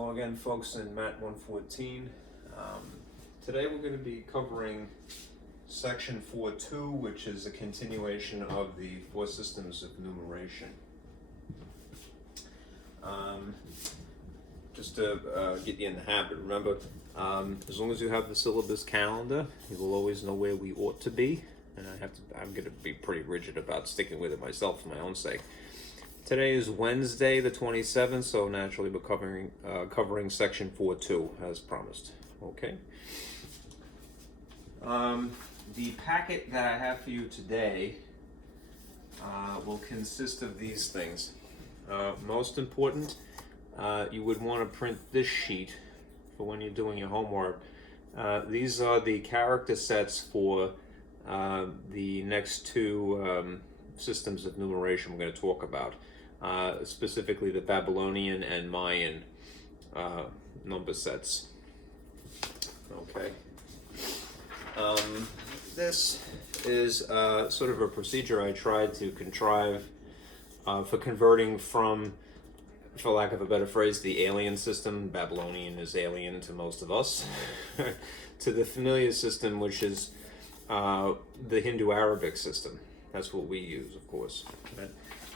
Hello again, folks, in MAT-114. Today we're going to be covering section 4.2, which is a continuation of the four systems of numeration. Just to get you in the habit, remember, as long as you have the syllabus calendar, you will always know where we ought to be. And I'm going to be pretty rigid about sticking with it myself for my own sake. Today is Wednesday, the 27th, so naturally we're covering section 4.2 as promised. Okay. The packet that I have for you today will consist of these things. Most important, you would want to print this sheet for when you're doing your homework. These are the character sets for the next two systems of numeration we're going to talk about. Specifically the Babylonian and Mayan number sets. Okay. This is sort of a procedure I tried to contrive for converting from, for lack of a better phrase, the alien system. Babylonian is alien to most of us, to the familiar system, which is the Hindu-Arabic system. That's what we use, of course. Right?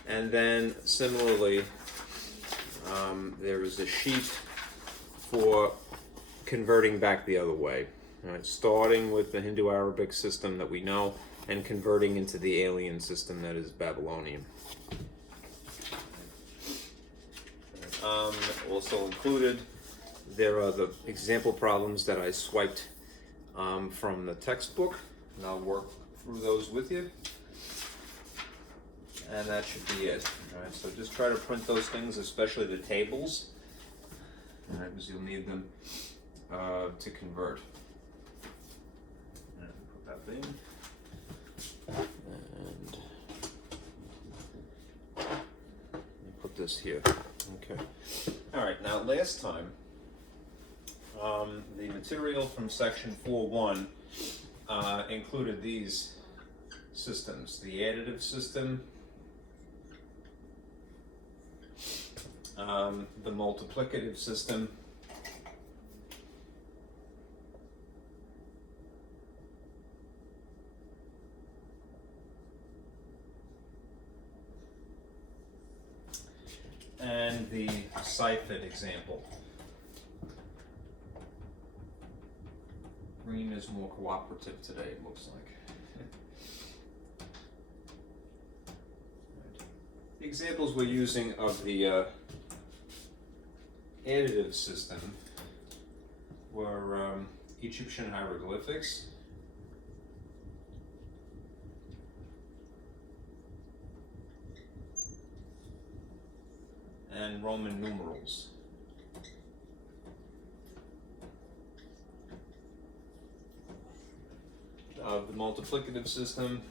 And then similarly, there is a sheet for converting back the other way. Right? Starting with the Hindu-Arabic system that we know and converting into the alien system that is Babylonian. Also included, there are the example problems that I swiped from the textbook, and I'll work through those with you. And that should be it. All right, so just try to print those things, especially the tables, all right, because you'll need them to convert. And put that in. And put this here. Okay. All right. Now, last time, the material from section 4.1 included these systems: the additive system, the multiplicative system, and the ciphered example. Green is more cooperative today, it looks like. The examples we're using of the additive system were Egyptian hieroglyphics, and Roman numerals. The multiplicative system,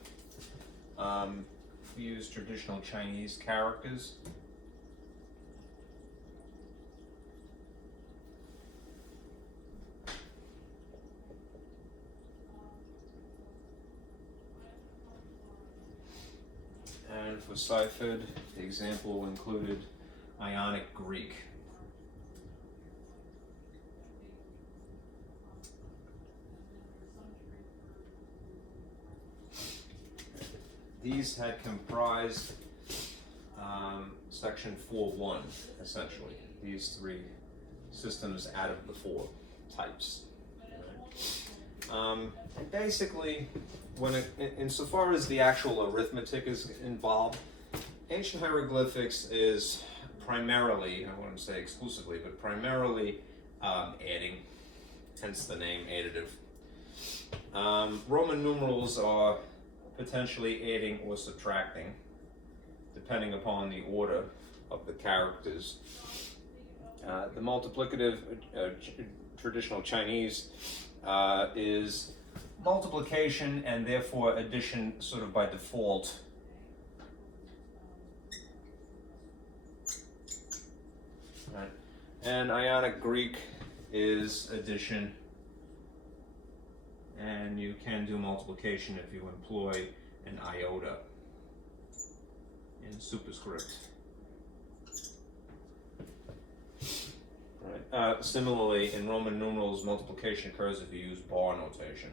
we use traditional Chinese characters. And for ciphered, the example included Ionic Greek. These had comprised section 4.1, essentially. These three systems out of the four types. And basically, insofar as the actual arithmetic is involved, ancient hieroglyphics is primarily, I wouldn't say exclusively, but primarily adding, hence the name additive. Roman numerals are potentially adding or subtracting, depending upon the order of the characters. The multiplicative, traditional Chinese, is multiplication and therefore addition sort of by default. Right. And Ionic Greek is addition, and you can do multiplication if you employ an iota in superscript. Right. Similarly, in Roman numerals, multiplication occurs if you use bar notation.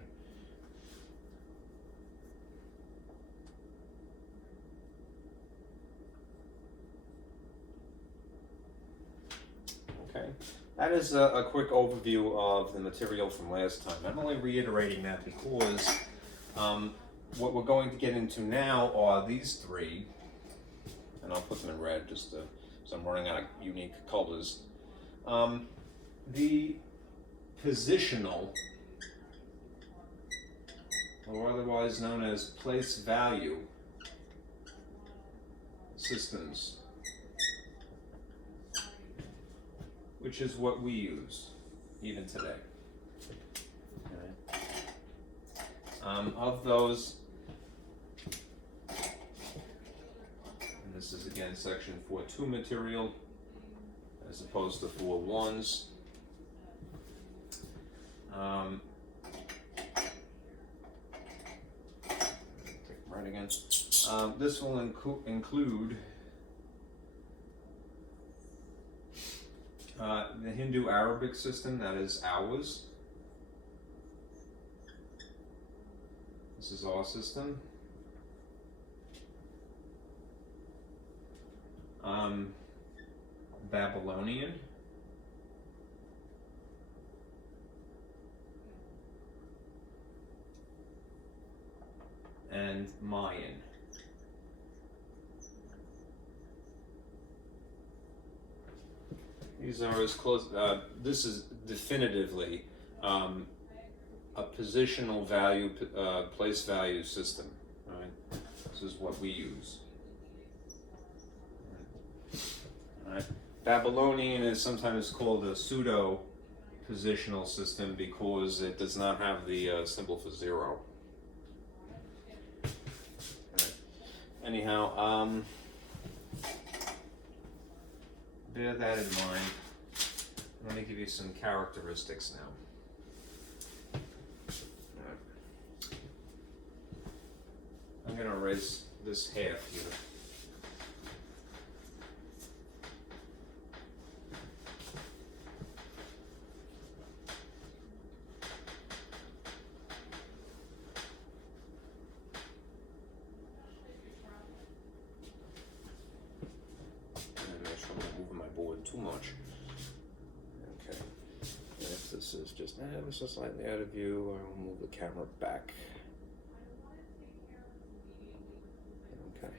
Okay, that is a quick overview of the material from last time. I'm only reiterating that because what we're going to get into now are these three, and I'll put them in red just so I'm running out of unique colors. The positional, or otherwise known as place value systems, which is what we use even today. Okay. Of those, and this is again section 4.2 material as opposed to 4.1's. Right again. This will include the Hindu-Arabic system, that is ours. This is our system. Babylonian. And Mayan. These are as close, this is definitively a positional value, place value system, right? This is what we use. All right. Babylonian is sometimes called a pseudo positional system because it does not have the symbol for zero. Right. Anyhow, bear that in mind. Let me give you some characteristics now. Right. I'm going to erase this half here. Too much. Okay. And if this is just ever so slightly out of view, I will move the camera back. Okay.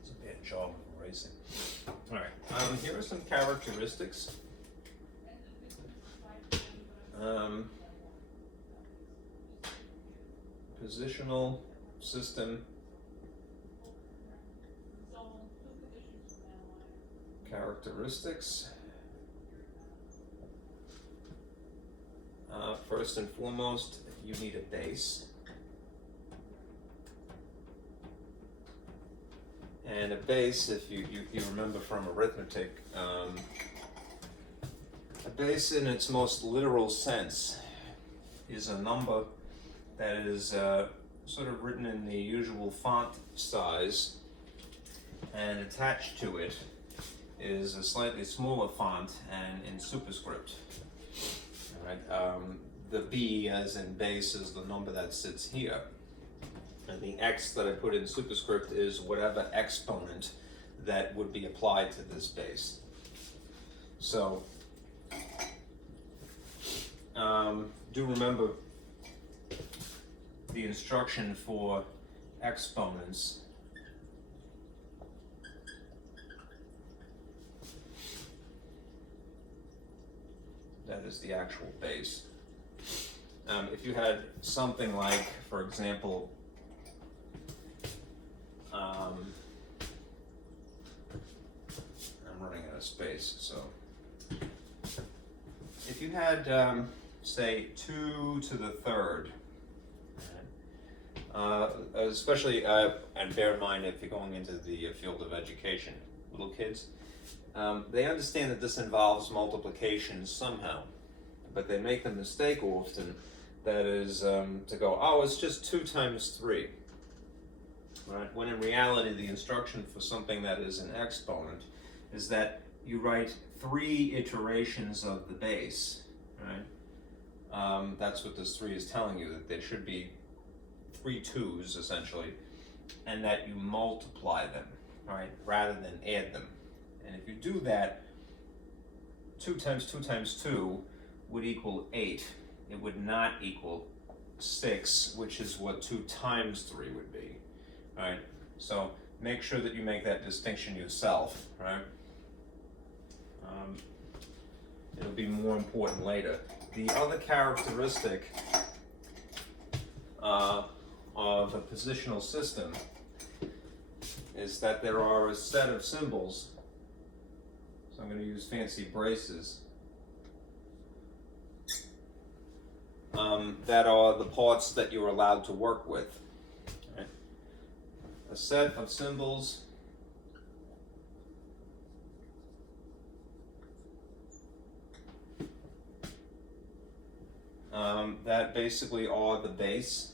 It's a bad job of erasing. All right. Here are some characteristics. Positional system, characteristics. First and foremost, you need a base. And a base, if you remember from arithmetic, a base in its most literal sense is a number that is sort of written in the usual font size, and attached to it is a slightly smaller font and in superscript. All right. The B, as in base, is the number that sits here, and the X that I put in superscript is whatever exponent that would be applied to this base. So do remember the instruction for exponents that is the actual base. If you had something like, for example, I'm running out of space, so if you had say 2 to the third, especially, and bear in mind if you're going into the field of education, little kids, they understand that this involves multiplication somehow, but they make the mistake often that is to go, oh, it's just 2 times 3. right? When in reality, the instruction for something that is an exponent is that you write 3 iterations of the base, right? That's what this 3 is telling you, that there should be 3 2's essentially, and that you multiply them, right, rather than add them. And if you do that, 2 times 2 times 2 would equal 8. It would not equal 6, which is what 2 times 3 would be, right? So make sure that you make that distinction yourself, right? It'll be more important later. The other characteristic of a positional system is that there are a set of symbols, so I'm going to use fancy braces, that are the parts that you're allowed to work with. Right? A set of symbols that basically are the base.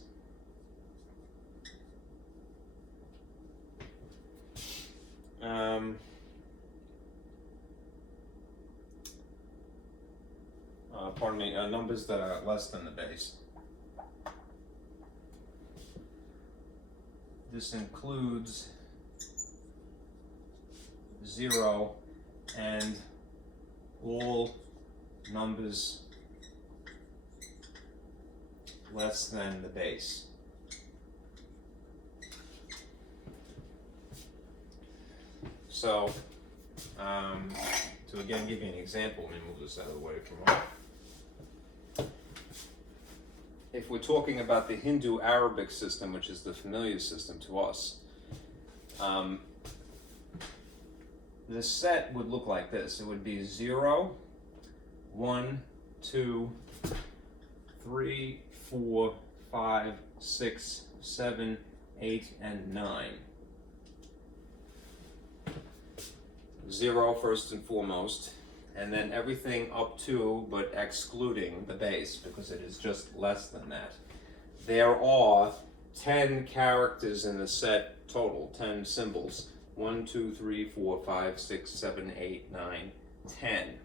Pardon me, numbers that are less than the base. This includes 0 and all numbers less than the base. So, to again give you an example, let me move this out of the way for a moment. If we're talking about the Hindu-Arabic system, which is the familiar system to us, this set would look like this. It would be 0, 1, 2, 3, 4, 5, 6, 7, 8, and 9. 0 first and foremost, and then everything up to but excluding the base because it is just less than that. There are 10 characters in the set total, 10 symbols. 1, 2, 3, 4, 5, 6, 7, 8, 9, 10,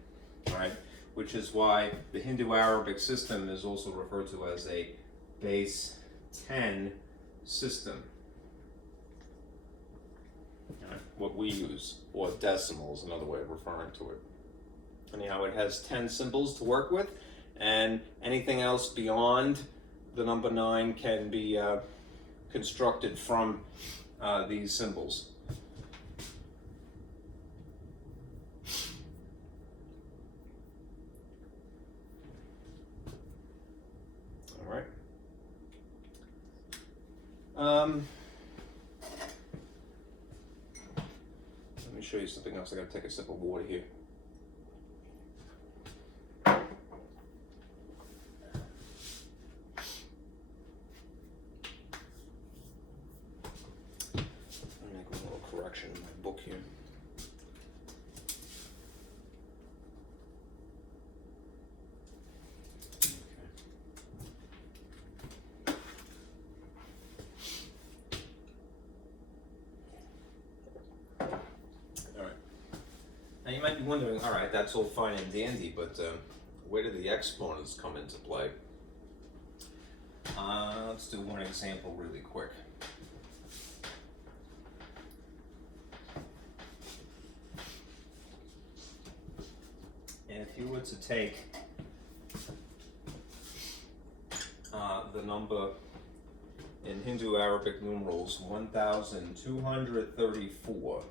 right? Which is why the Hindu-Arabic system is also referred to as a base 10 system. What we use, or decimal is another way of referring to it. Anyhow, it has 10 symbols to work with, and anything else beyond the number 9 can be constructed from these symbols. All right. Let me show you something else. I gotta take a sip of water here. In my book here. Okay. All right. Now you might be wondering, all right, that's all fine and dandy, but where do the exponents come into play? Let's do one example really quick. If you were to take the number in Hindu-Arabic numerals 1234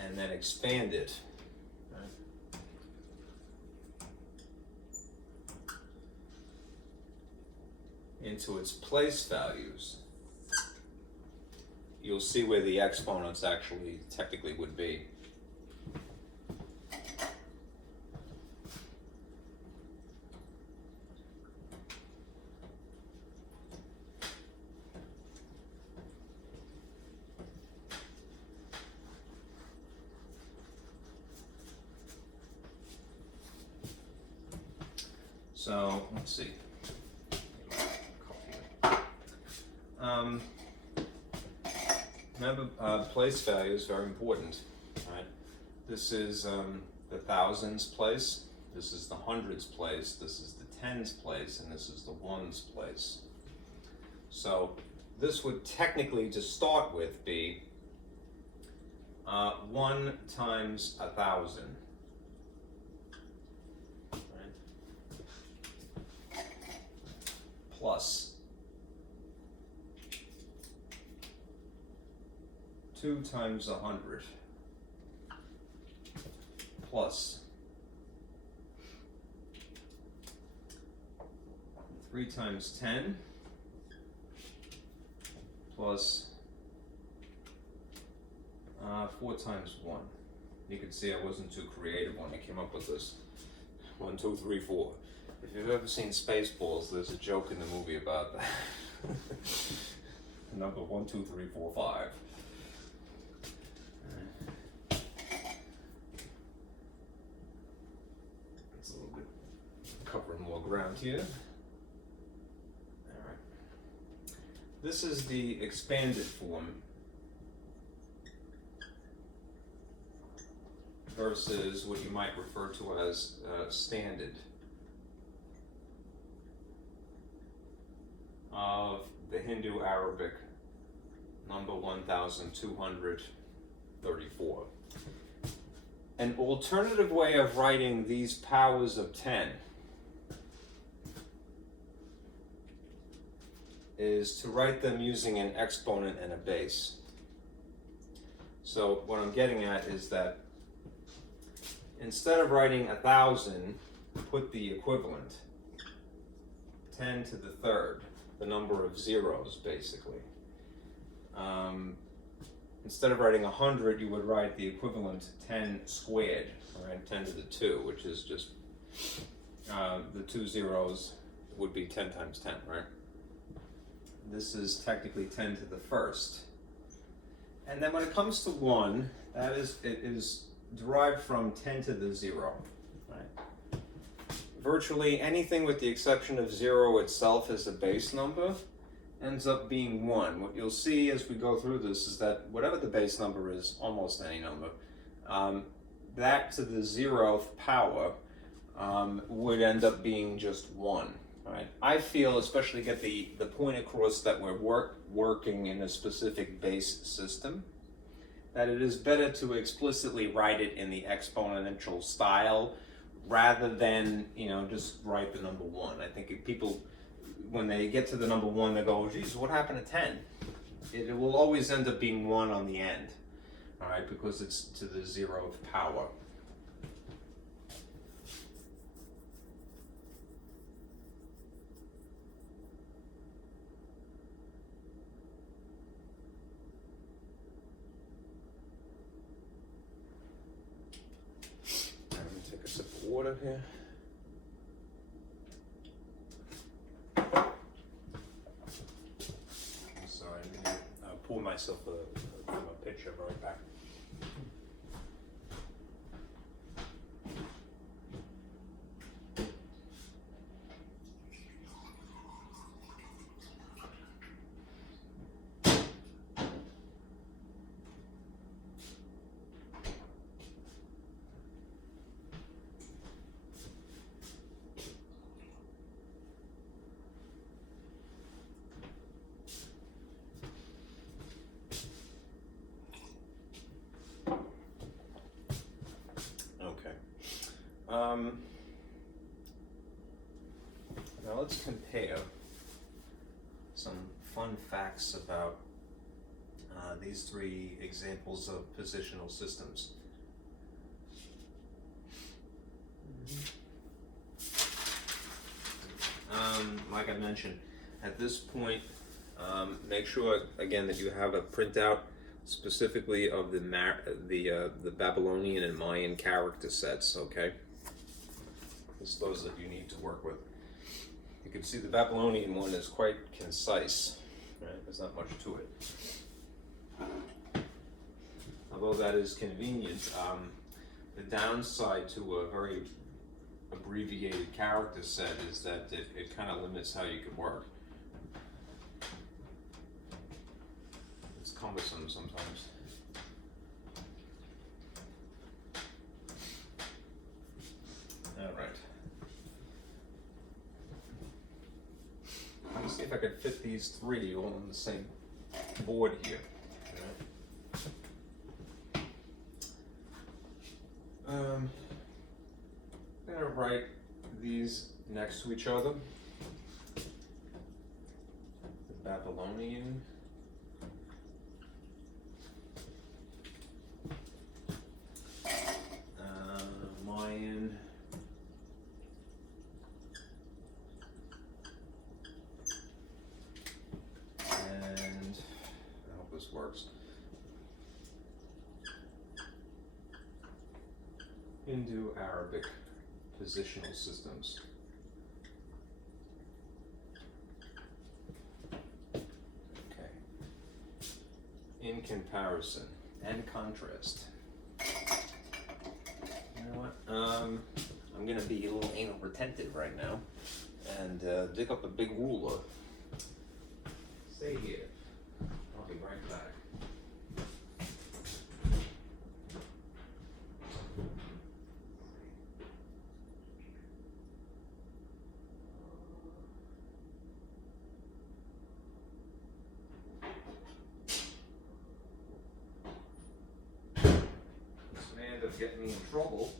and then expand it, right, into its place values, you'll see where the exponents actually technically would be. So let's see. Remember, place value is very important, right? This is the thousands place, this is the hundreds place, this is the tens place, and this is the ones place. So this would technically, to start with, be 1 times 1,000. Right? Plus 2 times 100 plus 3 times 10 plus 4 times 1. You can see I wasn't too creative when I came up with this. 1, 2, 3, 4. If you've ever seen Spaceballs, there's a joke in the movie about that. Number 1, 2, 3, 4, 5. It's a little bit covering more ground here. All right. This is the expanded form versus what you might refer to as standard of the Hindu Arabic number 1234. An alternative way of writing these powers of 10 is to write them using an exponent and a base. So what I'm getting at is that instead of writing 1,000, put the equivalent, 10 to the third, the number of zeros, basically. Instead of writing 100, you would write the equivalent 10 squared, right? 10 to the 2, which is just, the 2 zeros would be 10 times 10, right? This is technically 10 to the first. And then when it comes to 1, it is derived from 10 to the 0, right? Virtually anything with the exception of 0 itself as a base number ends up being 1. What you'll see as we go through this is that whatever the base number is, almost any number, that to the 0th power would end up being just 1. Right? I feel, especially get the point across that we're working in a specific base system, that it is better to explicitly write it in the exponential style rather than, just write the number 1. I think if people, when they get to the number 1, they go, geez, what happened to 10? It will always end up being 1 on the end, all right, because it's to the 0th power. Water here. Sorry, I'm going to pour myself a pitcher right back. Now let's compare some fun facts about these 3 examples of positional systems. Like I mentioned, at this point, make sure again that you have a printout specifically of the Babylonian and Mayan character sets. Okay, it's those that you need to work with. You can see the Babylonian one is quite concise, right? There's not much to it. Although that is convenient, the downside to a very abbreviated character set is that it kind of limits how you can work. It's cumbersome sometimes. All right. Let's see if I could fit these three all on the same board here. I'm gonna write these next to each other. The Babylonian. Mayan. And I hope this works. Indo-Arabic positional systems. Okay. In comparison and contrast. You know what? I'm gonna be a little anal retentive right now and dig up a big ruler. Stay here. I'll be right back. This may end up getting me in trouble.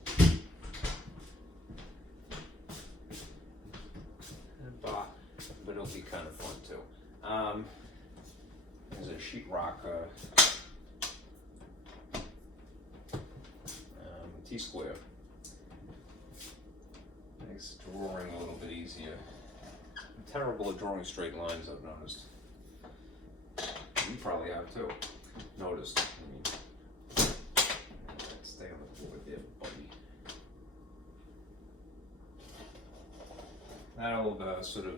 But it'll be kind of fun too. There's a sheetrock T-square. Makes drawing a little bit easier. I'm terrible at drawing straight lines, I've noticed. You probably have too. Noticed. Stay on the board there, buddy. That'll sort of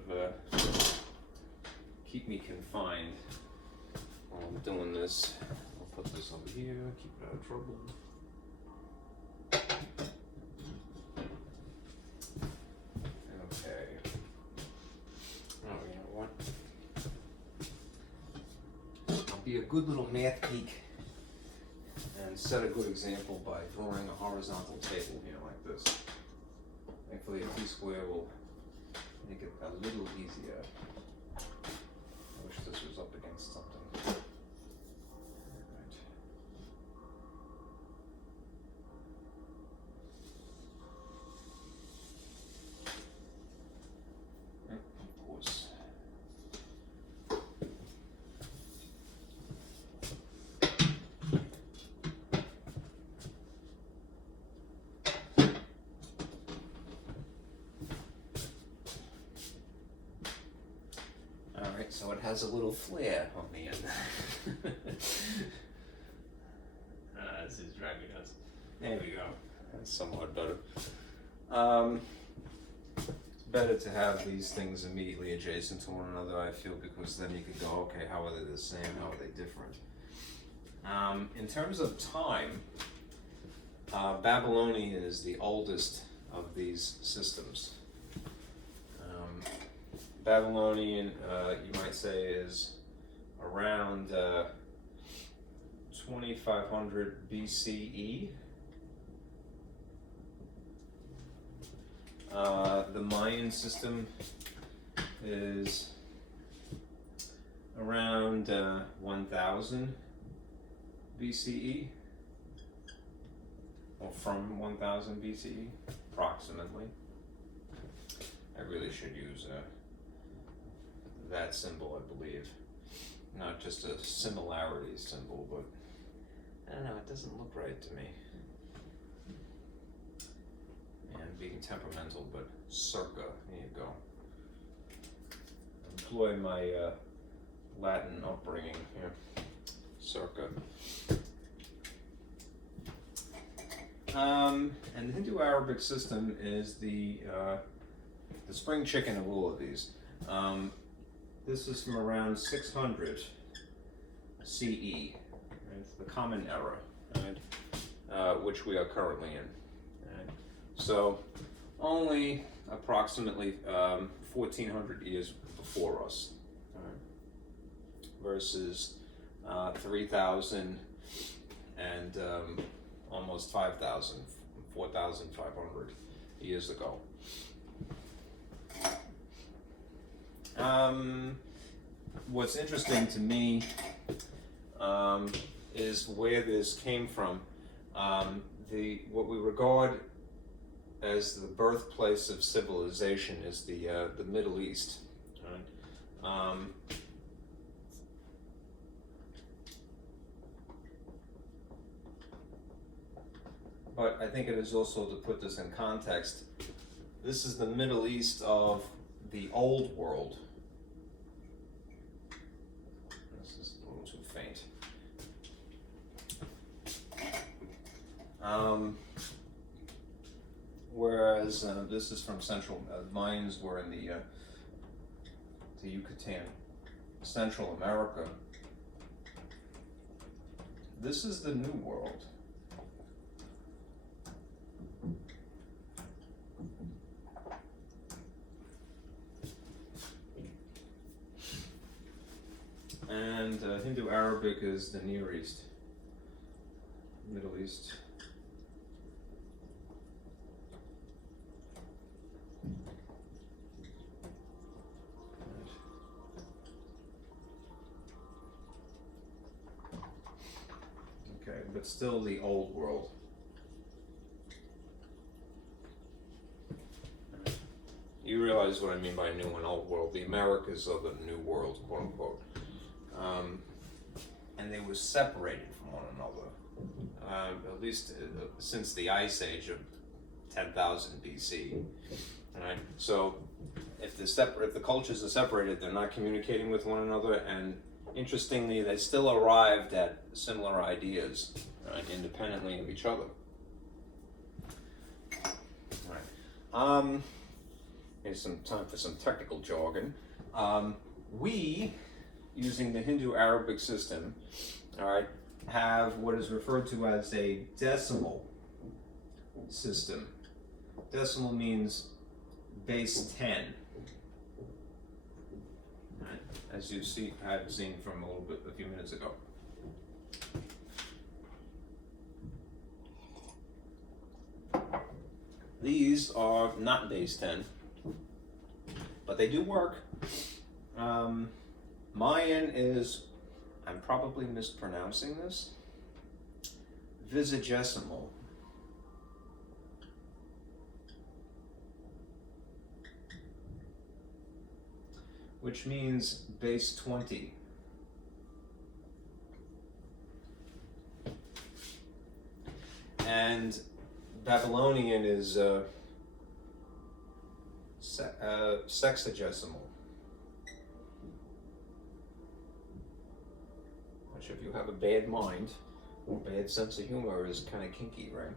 keep me confined while I'm doing this. I'll put this over here, keep it out of trouble. Okay. Oh, you know what? I'll be a good little math geek and set a good example by drawing a horizontal table here like this. Thankfully, a T-square will make it a little easier. I wish this was up against something. Right. Of course. So it has a little flare on the end. This is driving me nuts. There we go. That's somewhat better. It's better to have these things immediately adjacent to one another, I feel, because then you could go, okay, how are they the same? How are they different? In terms of time, Babylonian is the oldest of these systems. Babylonian, you might say, is around 2500 BCE. The Mayan system is around 1000 BCE, or from 1000 BCE, approximately. I really should use that symbol, I believe. Not just a similarity symbol, but I don't know, it doesn't look right to me. And being temperamental, but circa, there you go. Employ my Latin upbringing here, circa. And the Hindu-Arabic system is the spring chicken of all of these. This is from around 600 CE, right? The Common Era, right? Which we are currently in. Right? So only approximately 1400 years before us, right? Versus 3,000, and almost 5,000, 4,500 years ago. What's interesting to me is where this came from. What we regard as the birthplace of civilization is the Middle East. Right? But I think it is also, to put this in context, this is the Middle East of the Old World. This is a little too faint. Whereas this is from Central, mines were in the Yucatan, Central America. This is the New World. And Hindu-Arabic is the Near East, Middle East. Okay, but still the Old World. You realize what I mean by New and Old World. The Americas of the New World, quote unquote. And they were separated from one another, at least since the Ice Age of 10,000 BC. Right? So, if the cultures are separated, they're not communicating with one another, and interestingly, they still arrived at similar ideas, right, independently of each other. Right. Here's some time for some technical jargon. We, using the Hindu-Arabic system, all right, have what is referred to as a decimal system. Decimal means base 10. Right, as you had seen from a few minutes ago. These are not base 10, but they do work. Mayan is, I'm probably mispronouncing this, visigesimal. Which means base 20. And Babylonian is sexagesimal. Which, if you have a bad mind or bad sense of humor, is kind of kinky, right?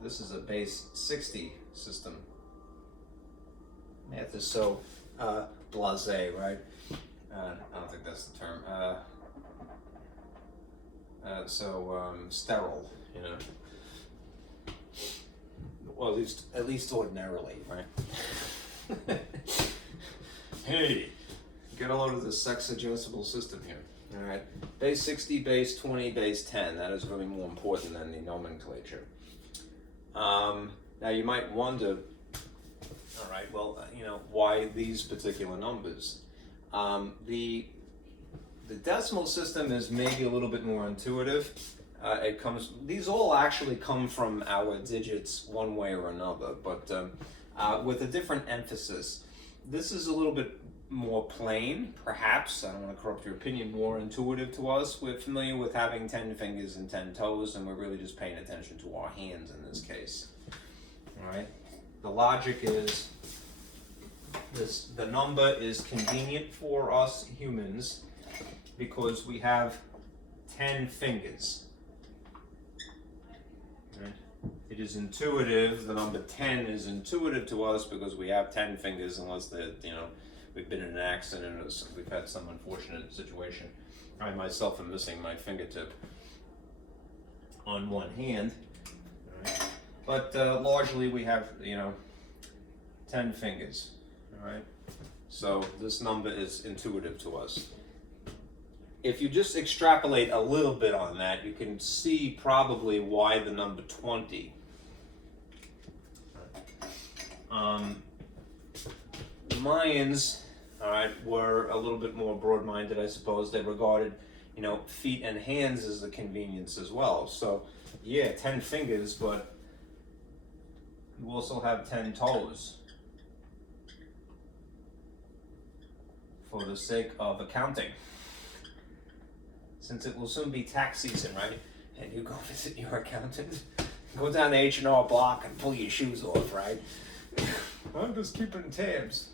This is a base 60 system. Math is so blasé, right? I don't think that's the term. Sterile, you know. Well, at least ordinarily, right? Hey, get a load of the sexagesimal system here. All right, base 60, base 20, base 10. That is really more important than the nomenclature. Now you might wonder, all right, well, why these particular numbers? The decimal system is maybe a little bit more intuitive. These all actually come from our digits one way or another, but with a different emphasis. This is a little bit more plain, perhaps, I don't want to corrupt your opinion, more intuitive to us. We're familiar with having 10 fingers and 10 toes, and we're really just paying attention to our hands in this case. All right. The logic is the number is convenient for us humans because we have 10 fingers. Right? It is intuitive. The number 10 is intuitive to us because we have 10 fingers, unless we've been in an accident or we've had some unfortunate situation. I myself am missing my fingertip on one hand. Right? But largely we have, 10 fingers. All right. So this number is intuitive to us. If you just extrapolate a little bit on that, you can see probably why the number 20. The Mayans, all right, were a little bit more broad-minded, I suppose. They regarded, you know, feet and hands as a convenience as well. So, yeah, 10 fingers, but you also have 10 toes for the sake of accounting. Since it will soon be tax season, right? And you go visit your accountant, go down the H&R Block and pull your shoes off, right? I'm just keeping tabs.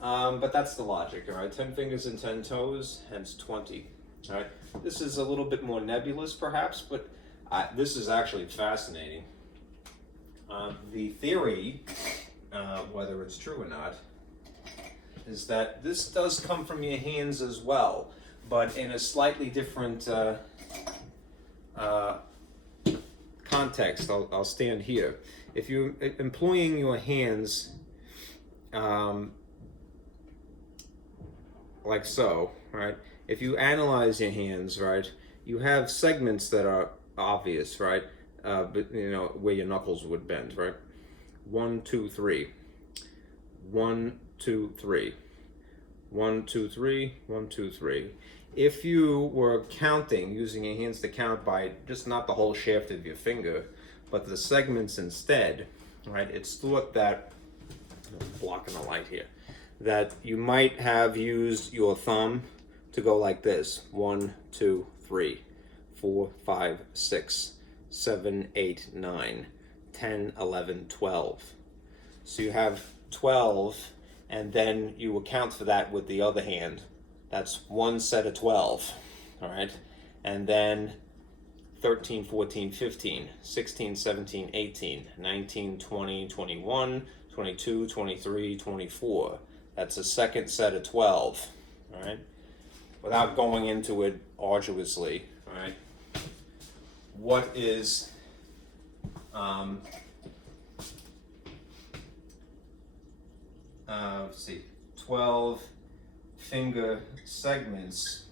But that's the logic, all right? 10 fingers and 10 toes, hence 20. All right. This is a little bit more nebulous, perhaps, but this is actually fascinating. The theory, whether it's true or not, is that this does come from your hands as well, but in a slightly different context. I'll stand here. If you're employing your hands like so, right? If you analyze your hands, right, you have segments that are obvious, right? But you know where your knuckles would bend, right? 1, 2, 3. 1, 2, 3. 1, 2, 3. 1, 2, 3. If you were counting, using your hands to count by just not the whole shaft of your finger, but the segments instead, right? It's thought that, I'm blocking the light here, that you might have used your thumb to go like this: 1, 2, 3, 4, 5, 6, 7, 8, 9, 10, 11, 12. So you have 12, and then you account for that with the other hand. That's one set of 12, all right? And then 13, 14, 15, 16, 17, 18, 19, 20, 21, 22, 23, 24. That's a second set of 12, all right? Without going into it arduously, all right? What is let's see, 12 finger segments.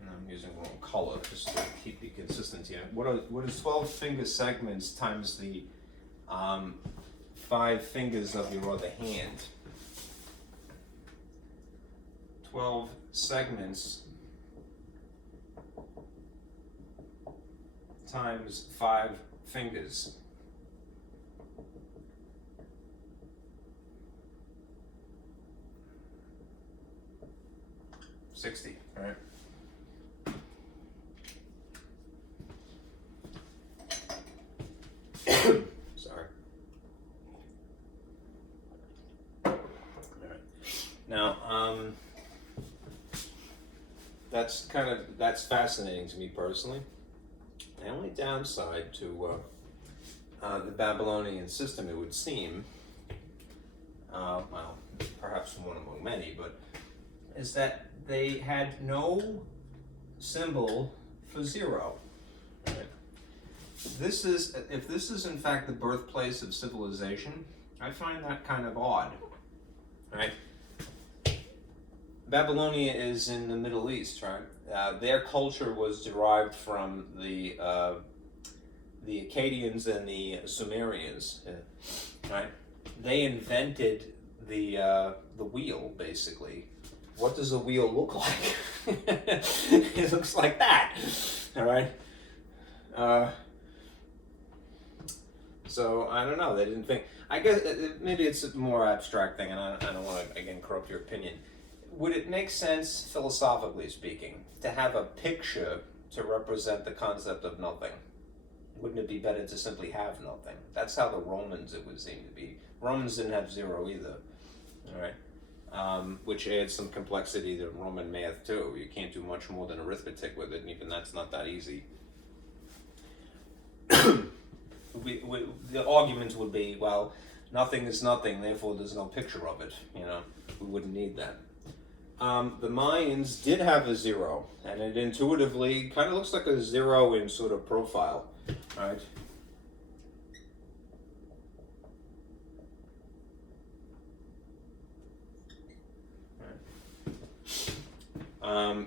And I'm using the wrong color just to keep it consistent here. What is 12 finger segments times the 5 fingers of your other hand? 12 segments times 5 fingers. 60, all right? Sorry. All right. Now, that's fascinating to me personally. The only downside to the Babylonian system, it would seem, well, perhaps one among many, but is that they had no symbol for 0. Right? If this is in fact the birthplace of civilization, I find that kind of odd. Right? Babylonia is in the Middle East, right? Their culture was derived from the Akkadians and the Sumerians, right? They invented the wheel, basically. What does a wheel look like? It looks like that, all right? So I don't know. They didn't think. I guess maybe it's a more abstract thing, and I don't want to again corrupt your opinion. Would it make sense, philosophically speaking, to have a picture to represent the concept of nothing? Wouldn't it be better to simply have nothing? That's how the Romans, it would seem to be. Romans didn't have 0 either, all right? Which adds some complexity to Roman math too. You can't do much more than arithmetic with it, and even that's not that easy. The argument would be, well, nothing is nothing, therefore there's no picture of it. You know, we wouldn't need that. The Mayans did have a 0, and it intuitively kind of looks like a 0 in sort of profile. right?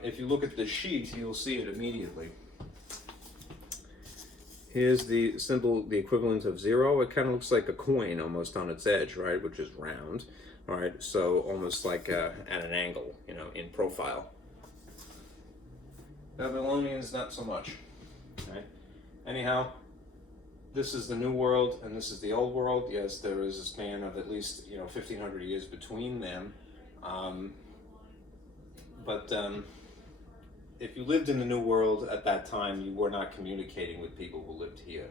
If you look at the sheet, you'll see it immediately. Here's the symbol, the equivalent of 0. It kind of looks like a coin almost on its edge, right, which is round. All right, so almost like at an angle, you know, in profile. Babylonians, not so much. Right? Anyhow, this is the New World and this is the Old World. Yes, there is a span of at least 1,500 years between them. But if you lived in the New World at that time, you were not communicating with people who lived here.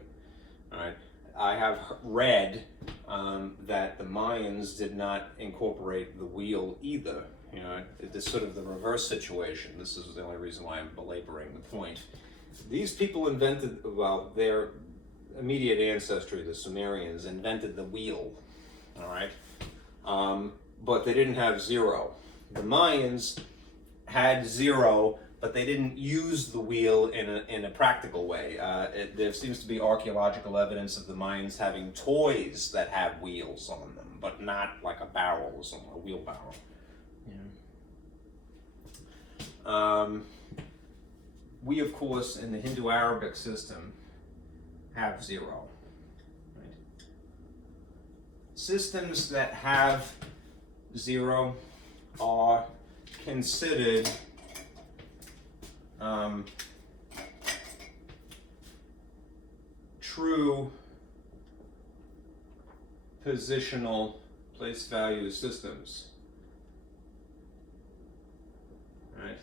All right. I have read that the Mayans did not incorporate the wheel either. You know, it's sort of the reverse situation. This is the only reason why I'm belaboring the point. These people invented, well, their immediate ancestry, the Sumerians, invented the wheel. All right, but they didn't have 0. The Mayans had 0, but they didn't use the wheel in a practical way. There seems to be archaeological evidence of the Mayans having toys that have wheels on them, but not like a barrel or something, a wheelbarrow. Yeah. We, of course, in the Hindu-Arabic system, have 0. Right? Systems that have 0 are considered true positional place value systems. Right?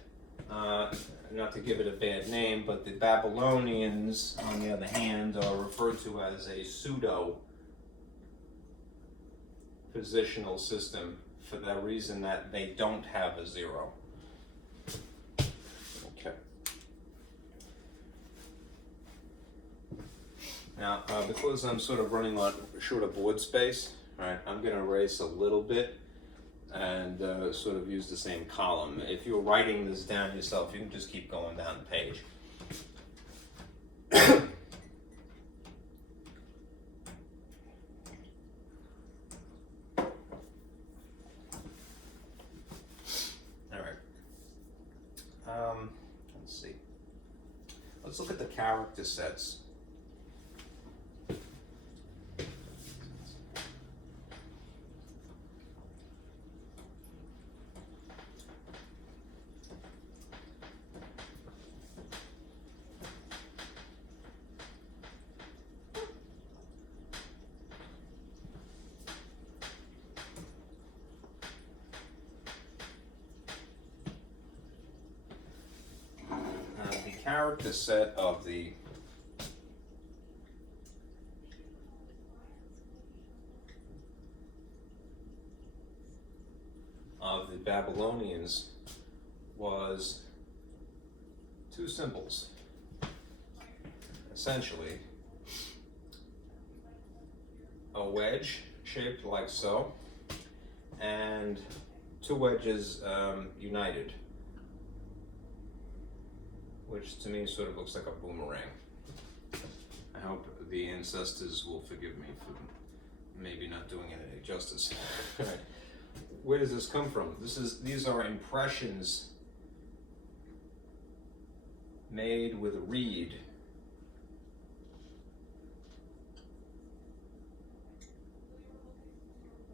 Not to give it a bad name, but the Babylonians, on the other hand, are referred to as a pseudo positional system for the reason that they don't have a 0. Okay. Now, because I'm sort of running on short of board space, right, I'm going to erase a little bit and sort of use the same column. If you're writing this down yourself, you can just keep going down the page. All right. Let's see. Let's look at the character sets. Character set of the Babylonians was 2 symbols, essentially a wedge shaped like so and 2 wedges united, which to me sort of looks like a boomerang. I hope the ancestors will forgive me for maybe not doing it any justice. Right. Where does this come from? These are impressions made with a reed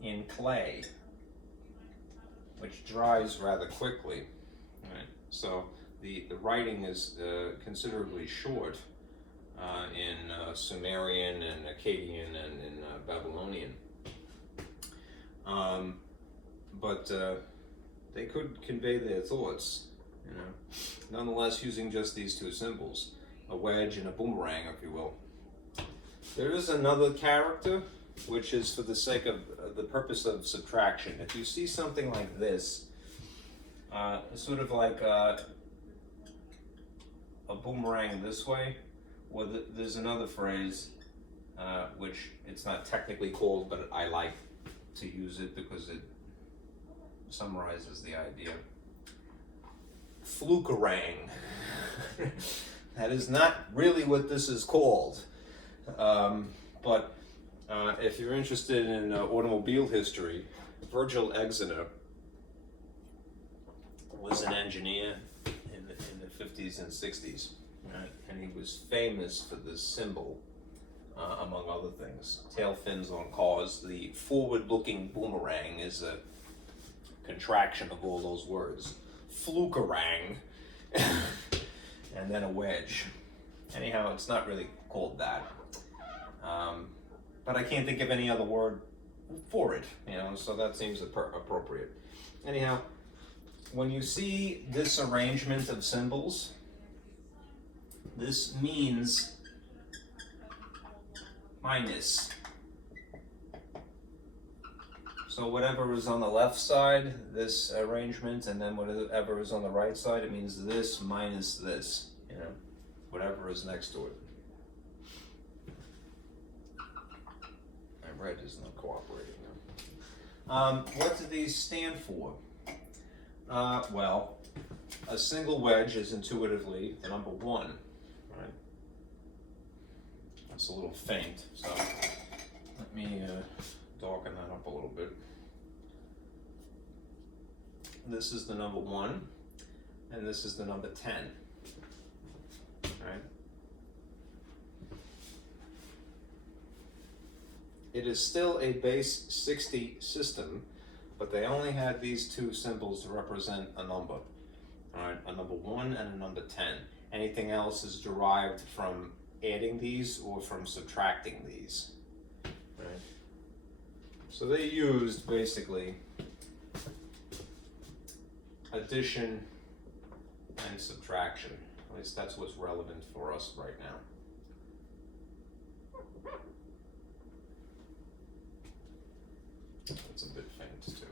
in clay, which dries rather quickly. Right. So the writing is considerably short in Sumerian and Akkadian and in Babylonian. But they could convey their thoughts, nonetheless using just these 2 symbols, a wedge and a boomerang, if you will. There is another character, which is for the sake of the purpose of subtraction. If you see something like this, sort of like a boomerang this way, well, there's another phrase, which it's not technically called, but I like to use it because it summarizes the idea. Flucorang. That is not really what this is called. But if you're interested in automobile history, Virgil Exner was an engineer in the 50s and 60s, right? And he was famous for this symbol, among other things. Tail fins on cars. The forward-looking boomerang is a contraction of all those words. Flucorang, and then a wedge. Anyhow, it's not really called that. But I can't think of any other word for it, so that seems appropriate. Anyhow, when you see this arrangement of symbols, this means minus. So whatever is on the left side, this arrangement, and then whatever is on the right side, it means this minus this, whatever is next to it. My red is not cooperating now. What do these stand for? Well, a single wedge is intuitively the number 1, right? That's a little faint, so let me darken that up a little bit. This is the number 1, and this is the number 10, right? It is still a base 60 system, but they only had these two symbols to represent a number. All right, a number 1 and a number 10. Anything else is derived from adding these or from subtracting these. Right? So they used basically addition and subtraction. At least that's what's relevant for us right now. It's a bit faint too.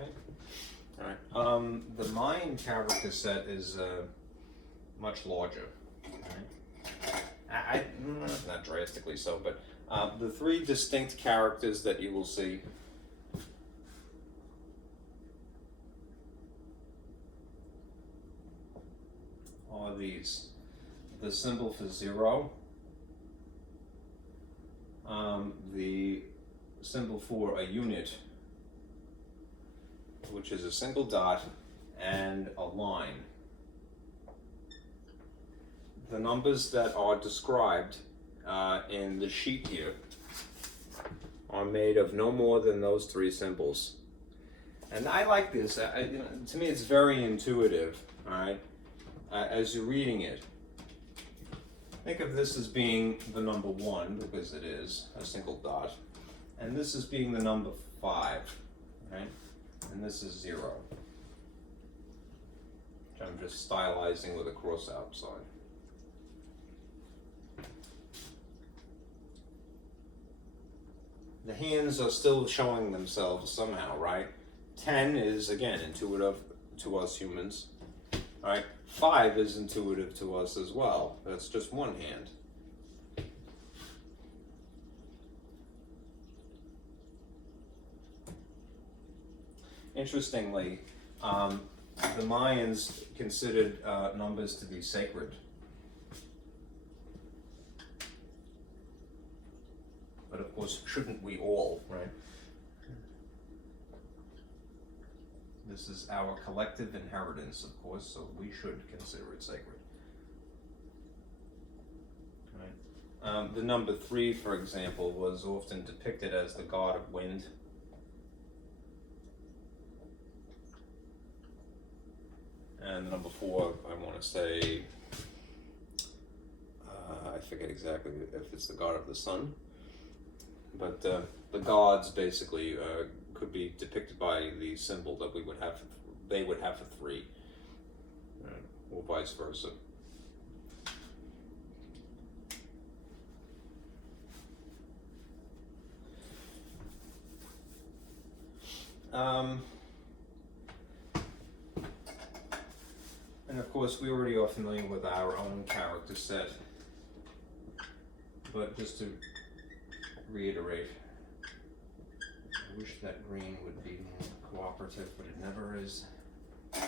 Okay. All right. The Mayan character set is much larger. Right? Not drastically so, but the 3 distinct characters that you will see are these. The symbol for 0, the symbol for a unit, which is a single dot, and a line. The numbers that are described in the sheet here are made of no more than those 3 symbols. And I like this. To me, it's very intuitive. All right. As you're reading it, think of this as being the number 1, because it is a single dot, and this as being the number 5, right? And this is 0, which I'm just stylizing with a cross out sign. The hands are still showing themselves somehow, right? 10 is, again, intuitive to us humans. All right, 5 is intuitive to us as well. That's just one hand. Interestingly, the Mayans considered numbers to be sacred. But of course, shouldn't we all, right? This is our collective inheritance, of course, so we should consider it sacred. Right. The number 3, for example, was often depicted as the god of wind. And the number 4, I want to say, I forget exactly if it's the god of the sun, but the gods basically could be depicted by the symbol that they would have for 3, or vice versa. And of course, we already are familiar with our own character set, but just to reiterate. I wish that green would be more cooperative, but it never is. And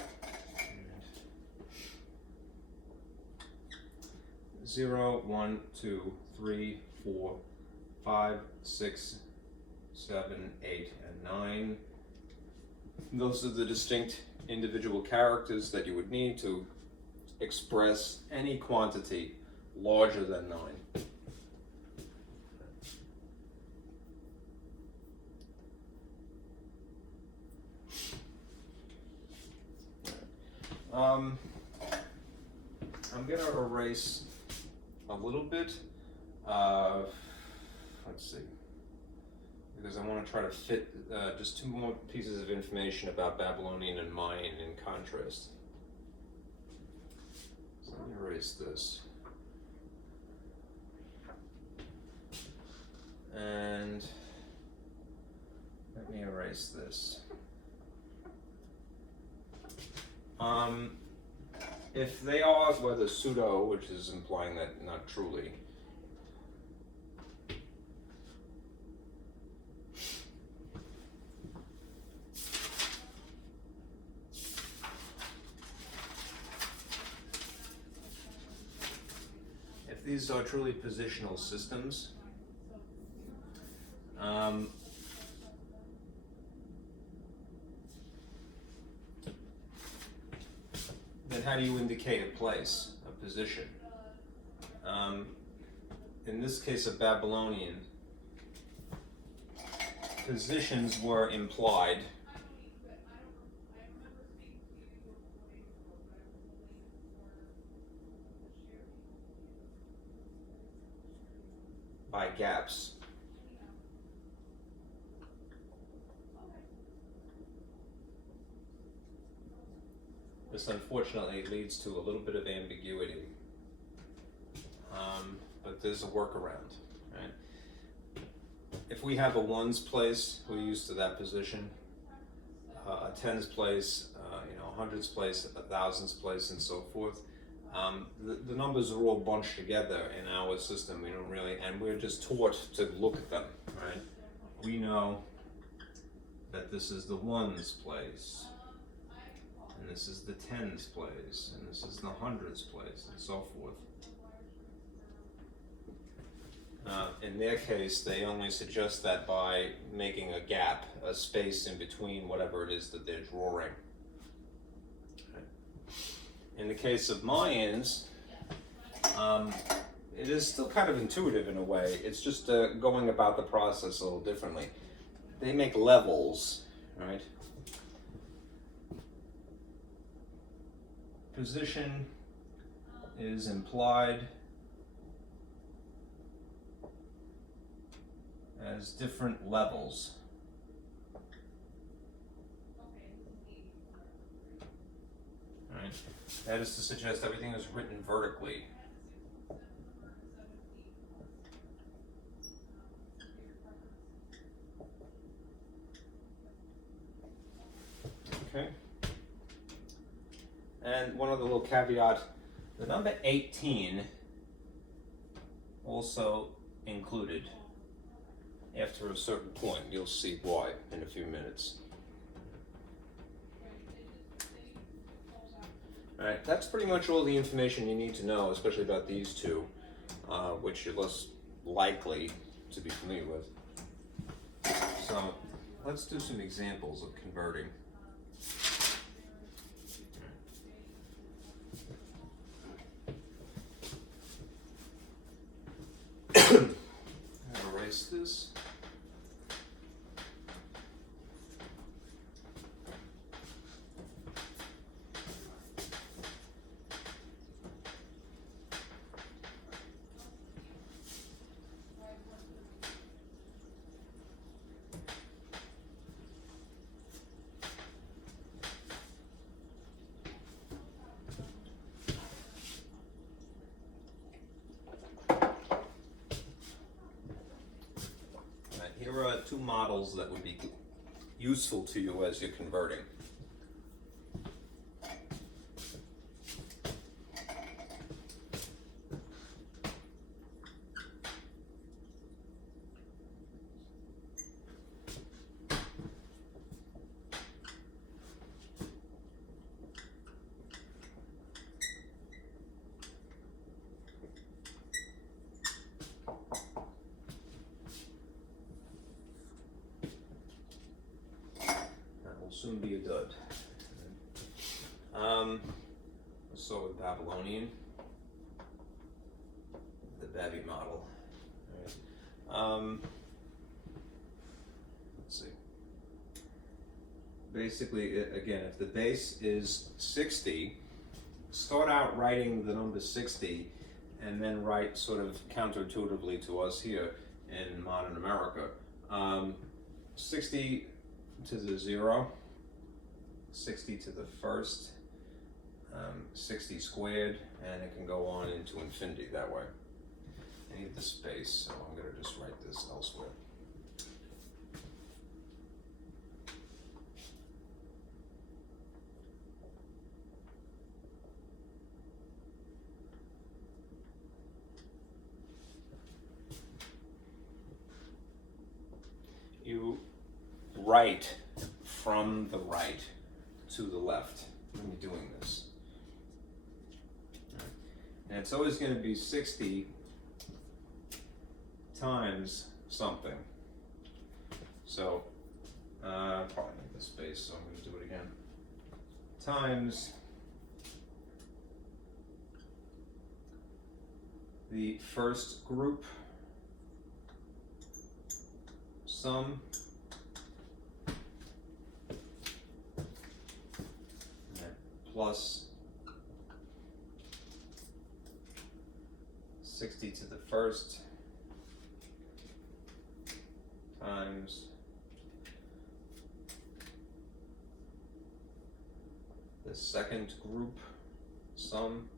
0, 1, 2, 3, 4, 5, 6, 7, 8, and 9. Those are the distinct individual characters that you would need to express any quantity larger than 9. I'm going to erase a little bit, let's see, because I want to try to fit just 2 more pieces of information about Babylonian and Mayan in contrast. So let me erase this. And let me erase this. If they are, whether pseudo, which is implying that not truly, if these are truly positional systems, then how do you indicate a place, a position? In this case of Babylonian, positions were implied by gaps. This unfortunately leads to a little bit of ambiguity, but there's a workaround, right? If we have a ones place, we're used to that position, a tens place, a hundreds place, a thousands place, and so forth. The numbers are all bunched together in our system. We don't really, and we're just taught to look at them, right? We know that this is the ones place, and this is the tens place, and this is the hundreds place, and so forth. In their case, they only suggest that by making a gap, a space in between whatever it is that they're drawing. Okay. In the case of Mayans, it is still kind of intuitive in a way. It's just going about the process a little differently. They make levels, right? Position is implied as different levels. Right. That is to suggest everything is written vertically. Okay. And one other little caveat, the number 18 also included after a certain point. You'll see why in a few minutes. Alright, that's pretty much all the information you need to know, especially about these two, which you're less likely to be familiar with. So, let's do some examples of converting. Erase this. Here are two models that would be useful to you as you're converting. soon be a dud. Let's start with Babylonian, the Babby model. Let's see. Basically, again, if the base is 60, start out writing the number 60 and then write sort of counterintuitively to us here in modern America. 60 to the 0, 60 to the first, 60 squared, and it can go on into infinity that way. I need the space, so I'm going to just write this elsewhere. You write from the right to the left when you're doing this. And it's always going to be 60 times something. So, probably need the space, so I'm going to do it again. Times the first group, sum, plus 60 to the first times the second group, sum,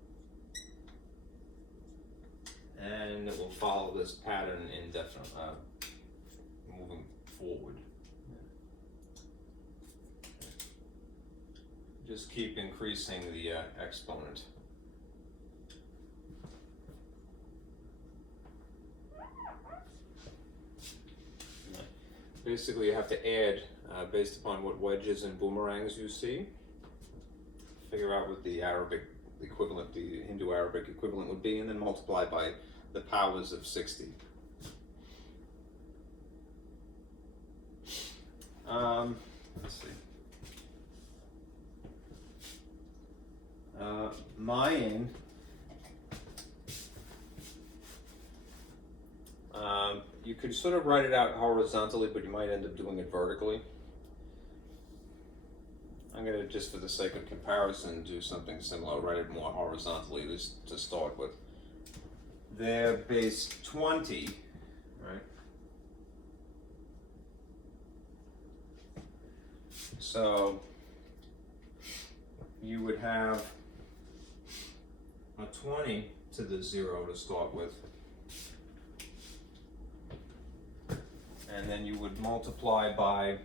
and it will follow this pattern indefinitely, moving forward. Just keep increasing the exponent. Basically, you have to add based upon what wedges and boomerangs you see. Figure out what the Arabic equivalent, the Hindu-Arabic equivalent would be, and then multiply by the powers of 60. Let's see. Mayan. You could sort of write it out horizontally, but you might end up doing it vertically. I'm going to, just for the sake of comparison, do something similar, write it more horizontally just to start with. Their base 20, right? So you would have a 20 to the 0 to start with. And then you would multiply by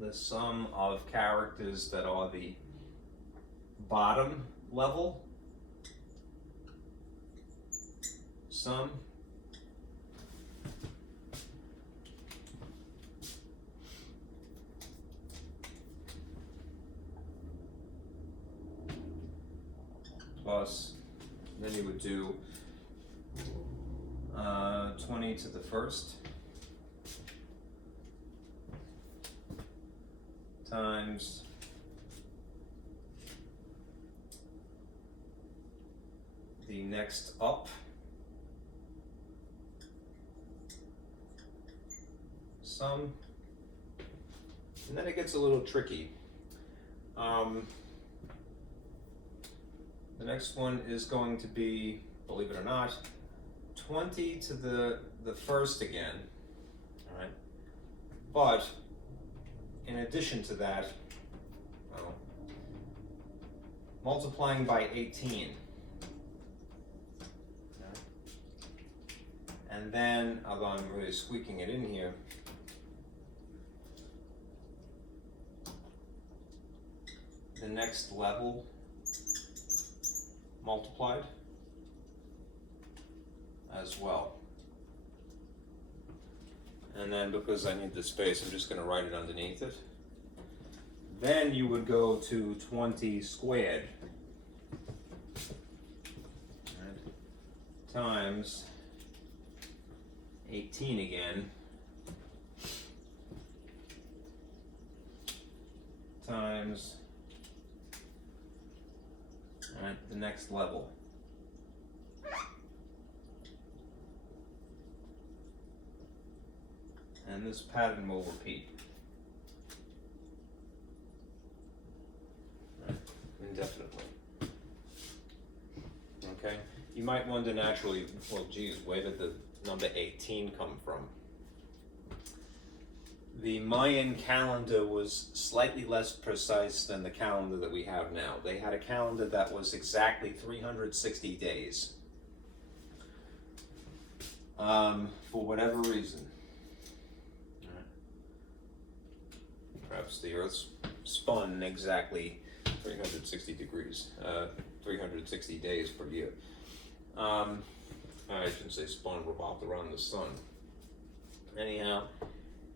the sum of characters that are the bottom level sum, plus, then you would do 20 to the first times the next up sum, and then it gets a little tricky. The next one is going to be, believe it or not, 20 to the first again, all right? But in addition to that, well, multiplying by 18. Okay. And then, although I'm really squeaking it in here, the next level multiplied as well. And then, because I need the space, I'm just going to write it underneath it. Then you would go to 20 squared, right, times 18 again, times, all right, the next level. And this pattern will repeat. Right, indefinitely. Okay, you might wonder naturally, well, geez, where did the number 18 come from? The Mayan calendar was slightly less precise than the calendar that we have now. They had a calendar that was exactly 360 days. For whatever reason. Perhaps the Earth spun exactly 360 degrees, 360 days per year. I shouldn't say spun, revolved around the sun. Anyhow,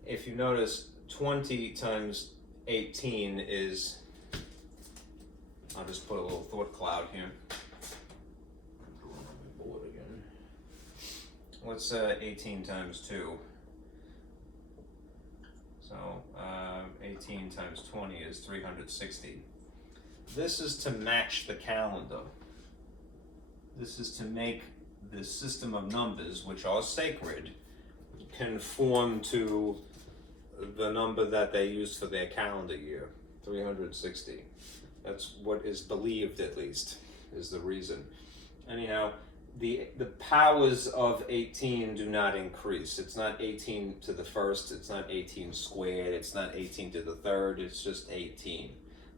if you notice, 20 times 18 is, I'll just put a little thought cloud here. Run on my board again. What's 18 times 2? So 18 times 20 is 360. This is to match the calendar. This is to make the system of numbers, which are sacred, conform to the number that they use for their calendar year, 360. That's what is believed, at least, is the reason. Anyhow, the powers of 18 do not increase. It's not 18 to the first, it's not 18 squared, it's not 18 to the third, it's just 18.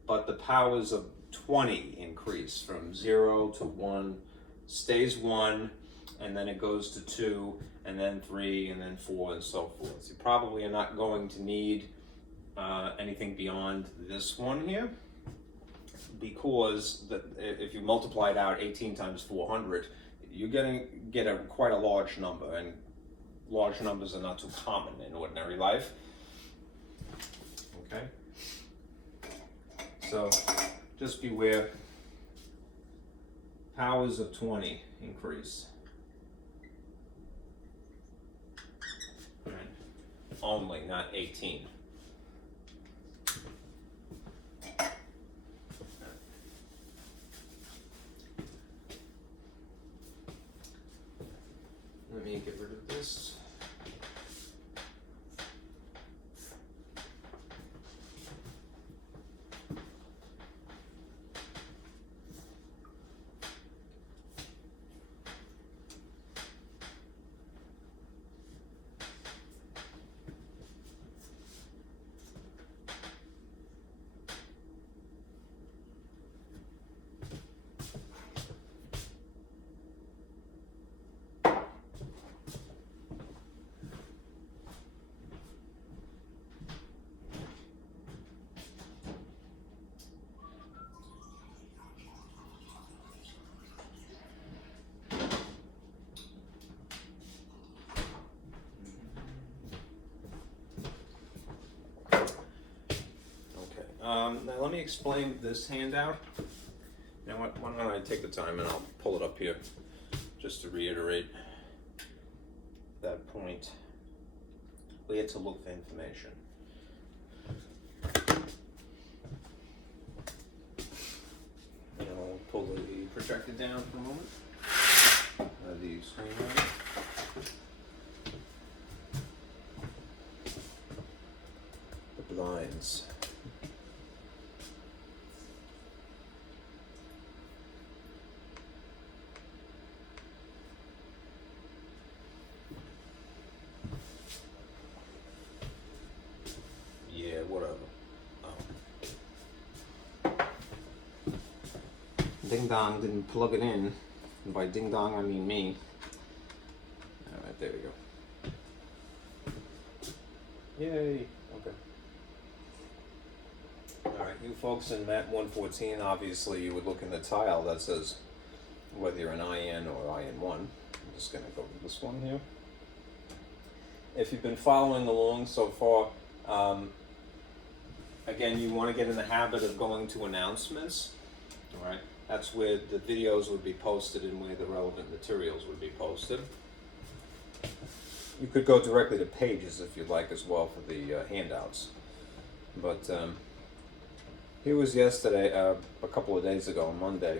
But the powers of 20 increase from 0 to 1, stays 1, and then it goes to 2, and then 3, and then 4, and so forth. You probably are not going to need anything beyond this one here, because if you multiply it out 18 times 400, you're going to get quite a large number, and large numbers are not too common in ordinary life. Okay? So just beware. Powers of 20 increase. Right. Only, not 18. Let me get rid of this. Now let me explain this handout. You know what, why don't I take the time and I'll pull it up here just to reiterate that point. We had to look for information. And I'll pull the projector down for a moment. The screen on. The blinds. Ding dong didn't plug it in. And by ding dong, I mean me. Alright, there we go. Yay! Okay. Alright, you folks in MAT-114, obviously you would look in the tile that says whether you're an IN or IN1. I'm just going to go with this one here. If you've been following along so far, again, you want to get in the habit of going to announcements. Alright. That's where the videos would be posted and where the relevant materials would be posted. You could go directly to pages if you'd like as well for the handouts. But Here was yesterday, a couple of days ago, on Monday.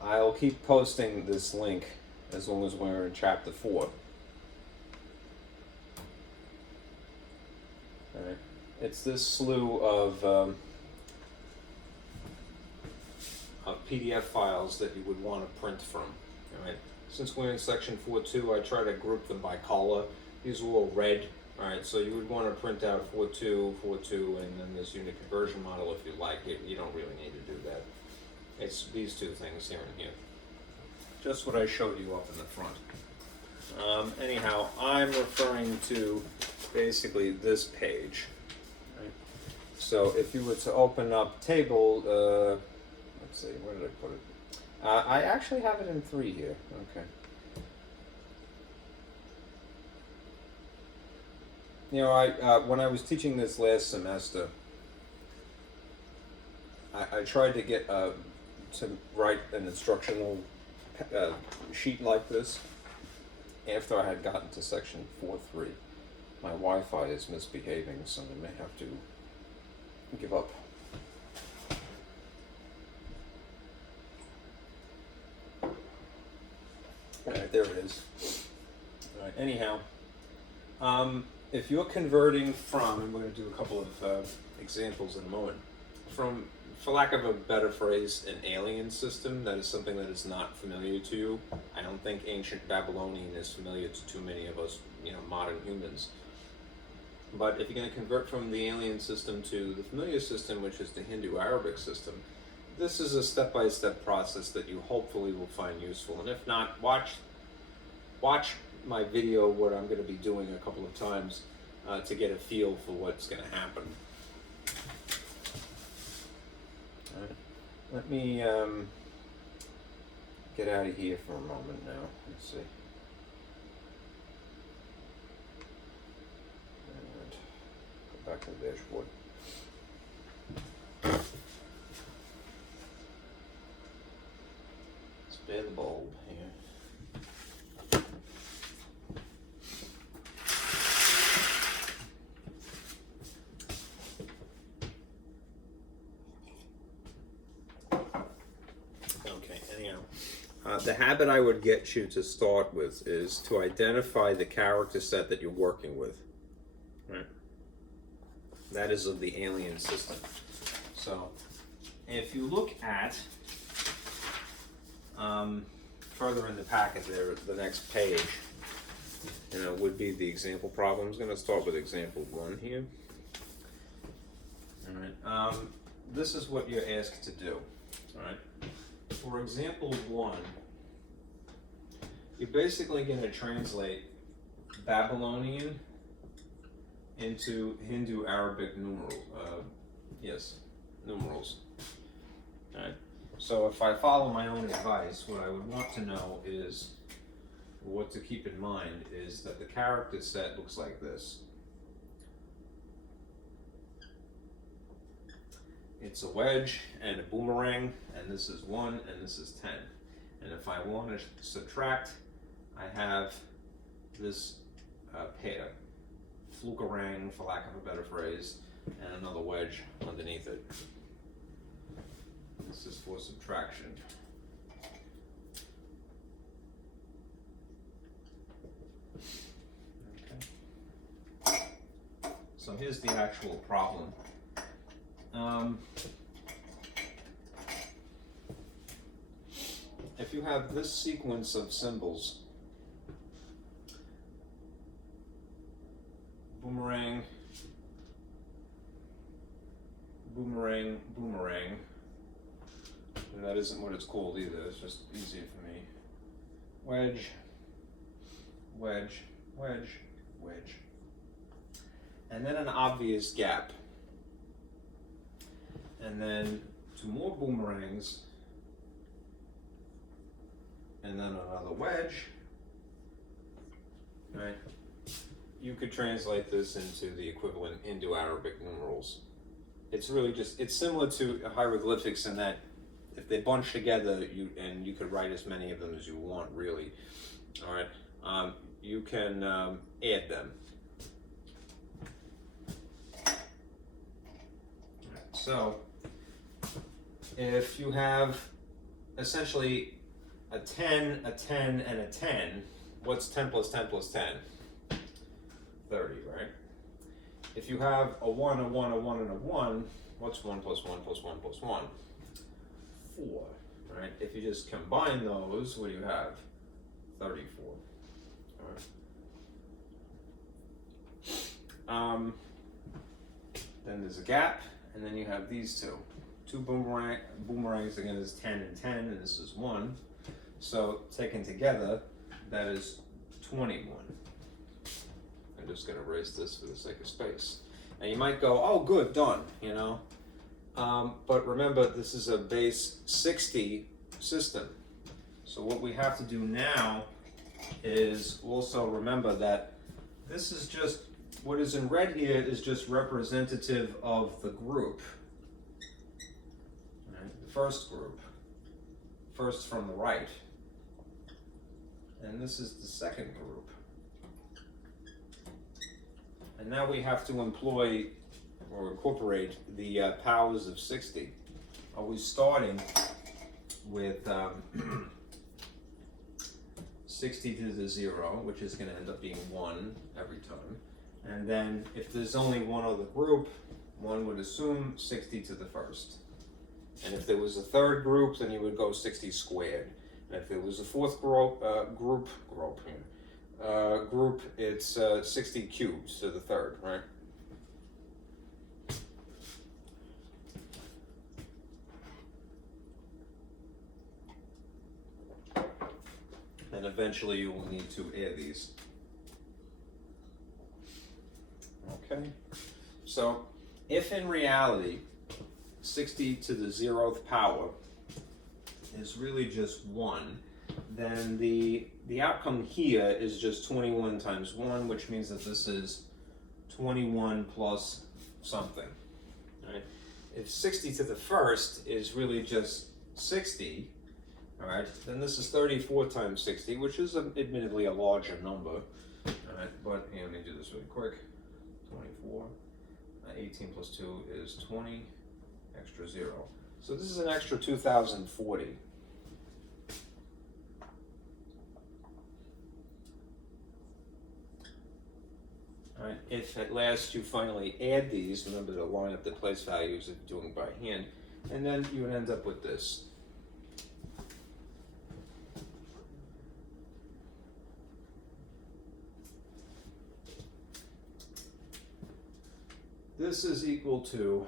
I'll keep posting this link as long as we're in chapter 4. Alright. It's this slew of PDF files that you would want to print from. Alright. Since we're in section 4.2, I try to group them by color. These are all red. Alright, so you would want to print out 4.2, 4.2, and then this unit conversion model if you like it. You don't really need to do that. It's these two things here and here. Just what I showed you up in the front. Anyhow, I'm referring to basically this page. Right? So if you were to open up table, let's see, where did I put it? I actually have it in 3 here. Okay. You know, when I was teaching this last semester, I tried to get to write an instructional sheet like this after I had gotten to section 4.3. My Wi-Fi is misbehaving, so I may have to give up. Alright, there it is. Alright, anyhow, if you're converting from, and we're going to do a couple of examples in a moment, from, for lack of a better phrase, an alien system, that is something that is not familiar to you. I don't think ancient Babylonian is familiar to too many of us, you know, modern humans. But if you're going to convert from the alien system to the familiar system, which is the Hindu-Arabic system, this is a step-by-step process that you hopefully will find useful. And if not, watch my video, what I'm going to be doing a couple of times to get a feel for what's going to happen. All right. Let me get out of here for a moment now. Let's see. And go back to the dashboard. Spare the bulb here. The habit I would get you to start with is to identify the character set that you're working with. Right? That is of the alien system. So, if you look at further in the packet there, the next page, you know, would be the example problems. I'm going to start with example 1 here. All right. This is what you're asked to do. All right. For example 1, you're basically going to translate Babylonian into Hindu-Arabic numerals. Right? So if I follow my own advice, what I would want to know is, what to keep in mind is that the character set looks like this. It's a wedge and a boomerang, and this is 1 and this is 10. And if I want to subtract, I have this pair, Flucorang, for lack of a better phrase, and another wedge underneath it. This is for subtraction. Okay. So here's the actual problem. If you have this sequence of symbols, boomerang, boomerang, boomerang, and that isn't what it's called either, it's just easier for me. Wedge, wedge, wedge, wedge. And then an obvious gap. And then 2 more boomerangs, and then another wedge. Right? You could translate this into the equivalent Indo-Arabic numerals. It's really just, it's similar to hieroglyphics in that if they bunch together, you could write as many of them as you want, really. All right, you can add them. So if you have essentially a 10, a 10, and a 10, what's 10 plus 10 plus 10? 30, right? If you have a 1, a 1, a 1, and a 1, what's 1 plus 1 plus 1 plus 1? 4, right? If you just combine those, what do you have? 34. All right. Then there's a gap, and then you have these two. Two boomerangs, again, is 10 and 10, and this is 1. So taken together, that is 21. I'm just going to erase this for the sake of space. And you might go, oh, good, done, you know. But remember, this is a base 60 system. So what we have to do now is also remember that this is just, what is in red here is just representative of the group. Right? The first group, first from the right. And this is the second group. And now we have to employ or incorporate the powers of 60. Always starting with 60 to the 0, which is going to end up being 1 every time. And then if there's only one other group, one would assume 60 to the first. And if there was a third group, then you would go 60 squared. And if there was a fourth group, it's 60 cubed to the third, right? And eventually you will need to add these. Okay, so if in reality 60 to the 0th power is really just 1, then the outcome here is just 21 times 1, which means that this is 21 plus something. Right? If 60 to the first is really just 60, all right, then this is 34 times 60, which is admittedly a larger number. All right, but let me do this really quick. 24, 18 plus 2 is 20, extra 0. So this is an extra 2040. All right, if at last you finally add these, remember to line up the place values if you're doing it by hand, and then you would end up with this. This is equal to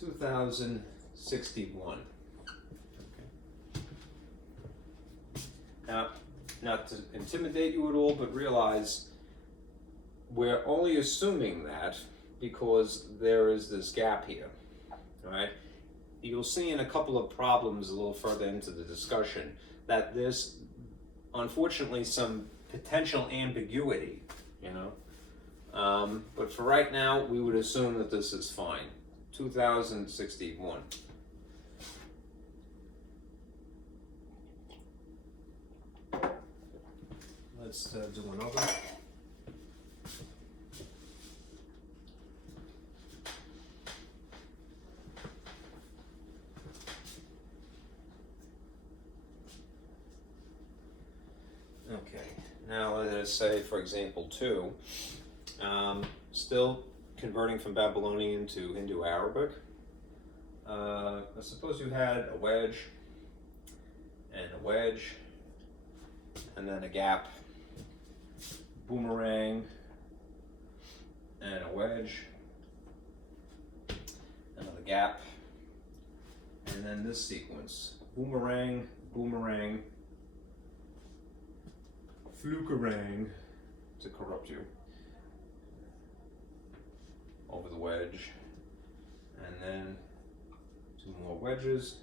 2061. Okay. Now, not to intimidate you at all, but realize we're only assuming that because there is this gap here. All right? You'll see in a couple of problems a little further into the discussion that there's unfortunately some potential ambiguity, you know. But for right now, we would assume that this is fine. 2061. Let's do another. Okay, now let us say, for example, 2. Still converting from Babylonian to Indo-Arabic. Suppose you had a wedge, and then a gap, boomerang, and a wedge, another gap, and then this sequence, boomerang, boomerang, Flucorang, to corrupt you, over the wedge, and then 2 more wedges.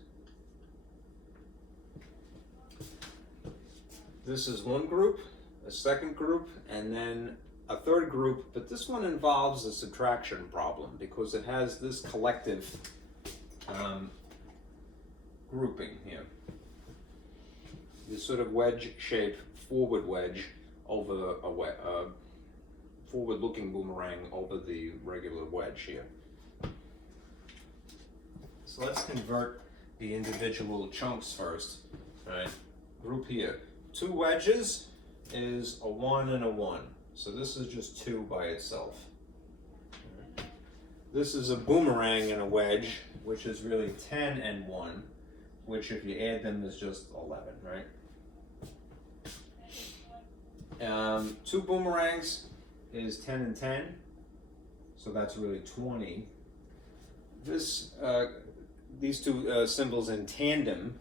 This is one group, a second group, and then a third group, but this one involves a subtraction problem because it has this collective grouping here. This sort of wedge shape, forward wedge over a forward-looking boomerang over the regular wedge here. So let's convert the individual chunks first. All right, group here. 2 wedges is a 1 and a 1. So this is just 2 by itself. This is a boomerang and a wedge, which is really 10 and 1, which if you add them is just 11, right? 2 boomerangs is 10 and 10, so that's really 20. These two symbols in tandem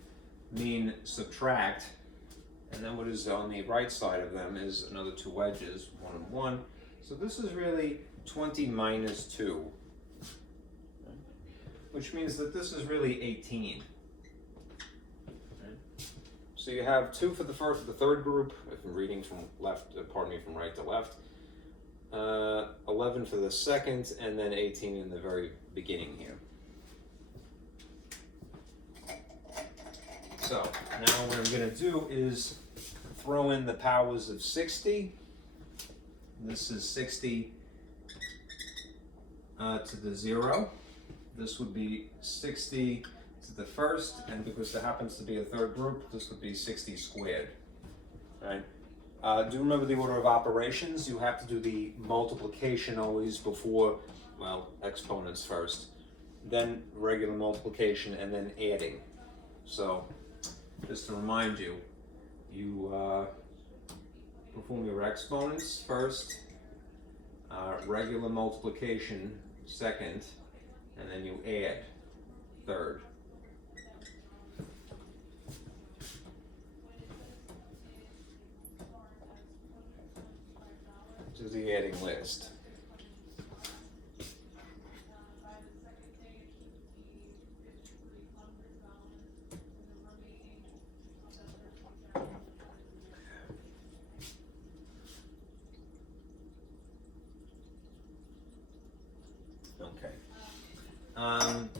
mean subtract, and then what is on the right side of them is another 2 wedges, 1 and 1. So this is really 20 minus 2, which means that this is really 18. So you have 2 for the third group, if I'm reading from from right to left, 11 for the second, and then 18 in the very beginning here. So now what I'm going to do is throw in the powers of 60. This is 60 to the 0. This would be 60 to the first, and because there happens to be a third group, this would be 60 squared. Right? Do you remember the order of operations? You have to do the multiplication always before, well, exponents first, then regular multiplication, and then adding. So, just to remind you, you perform your exponents first, regular multiplication second, and then you add third. To the adding list. Okay.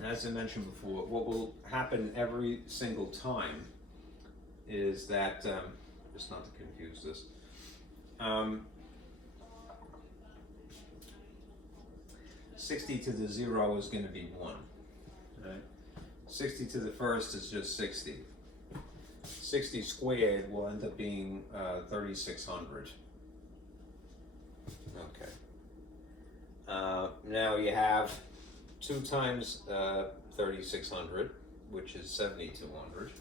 As I mentioned before, what will happen every single time is that, just not to confuse this, 60 to the 0 is going to be 1. Right? 60 to the first is just 60. 60 squared will end up being 3,600. Okay. Now you have 2 times 3,600, which is 7,200.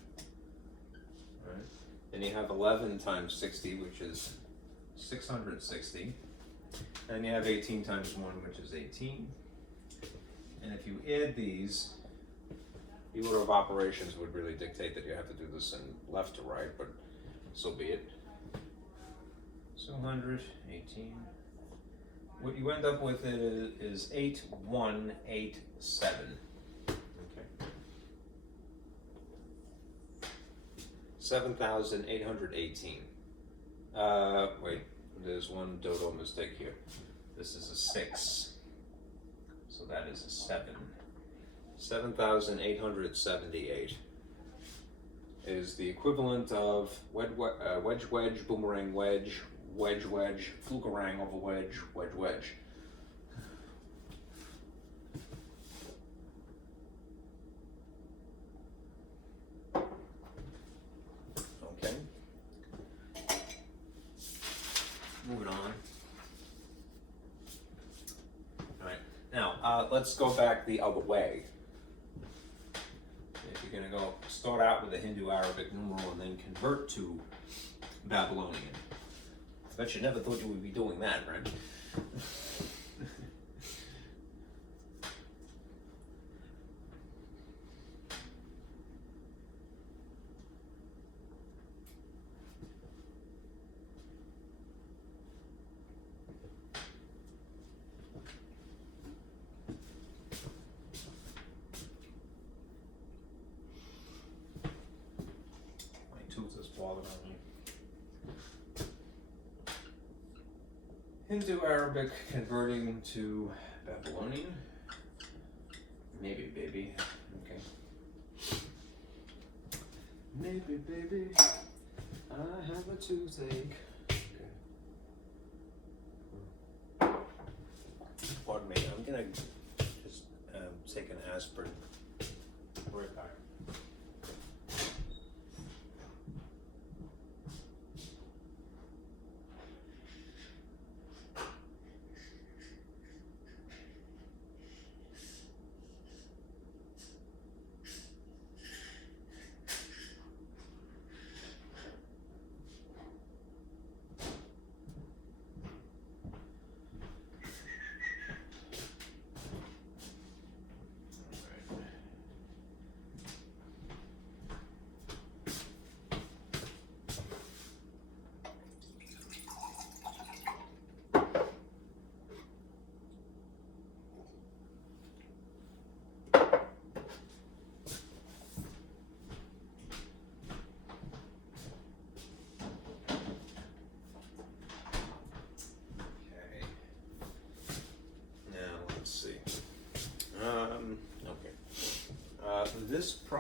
Right? Then you have 11 times 60, which is 660. And you have 18 times 1, which is 18. And if you add these, the order of operations would really dictate that you have to do this in left to right, but so be it. So 118. What you end up with is 8187. Okay. 7,818. Wait. There's one dodo mistake here. This is a 6. So that is a 7. 7,878 is the equivalent of wedge, boomerang wedge, wedge, Flucorang over wedge, wedge. Okay. Moving on. All right. Now, let's go back the other way. If you're going to go start out with a Hindu-Arabic numeral and then convert to Babylonian. I bet you never thought you would be doing that, right? Hindu-Arabic converting to Babylonian. Maybe, baby. Okay. Maybe, baby, I have a toothache. Okay. Pardon me, I'm gonna just take an aspirin.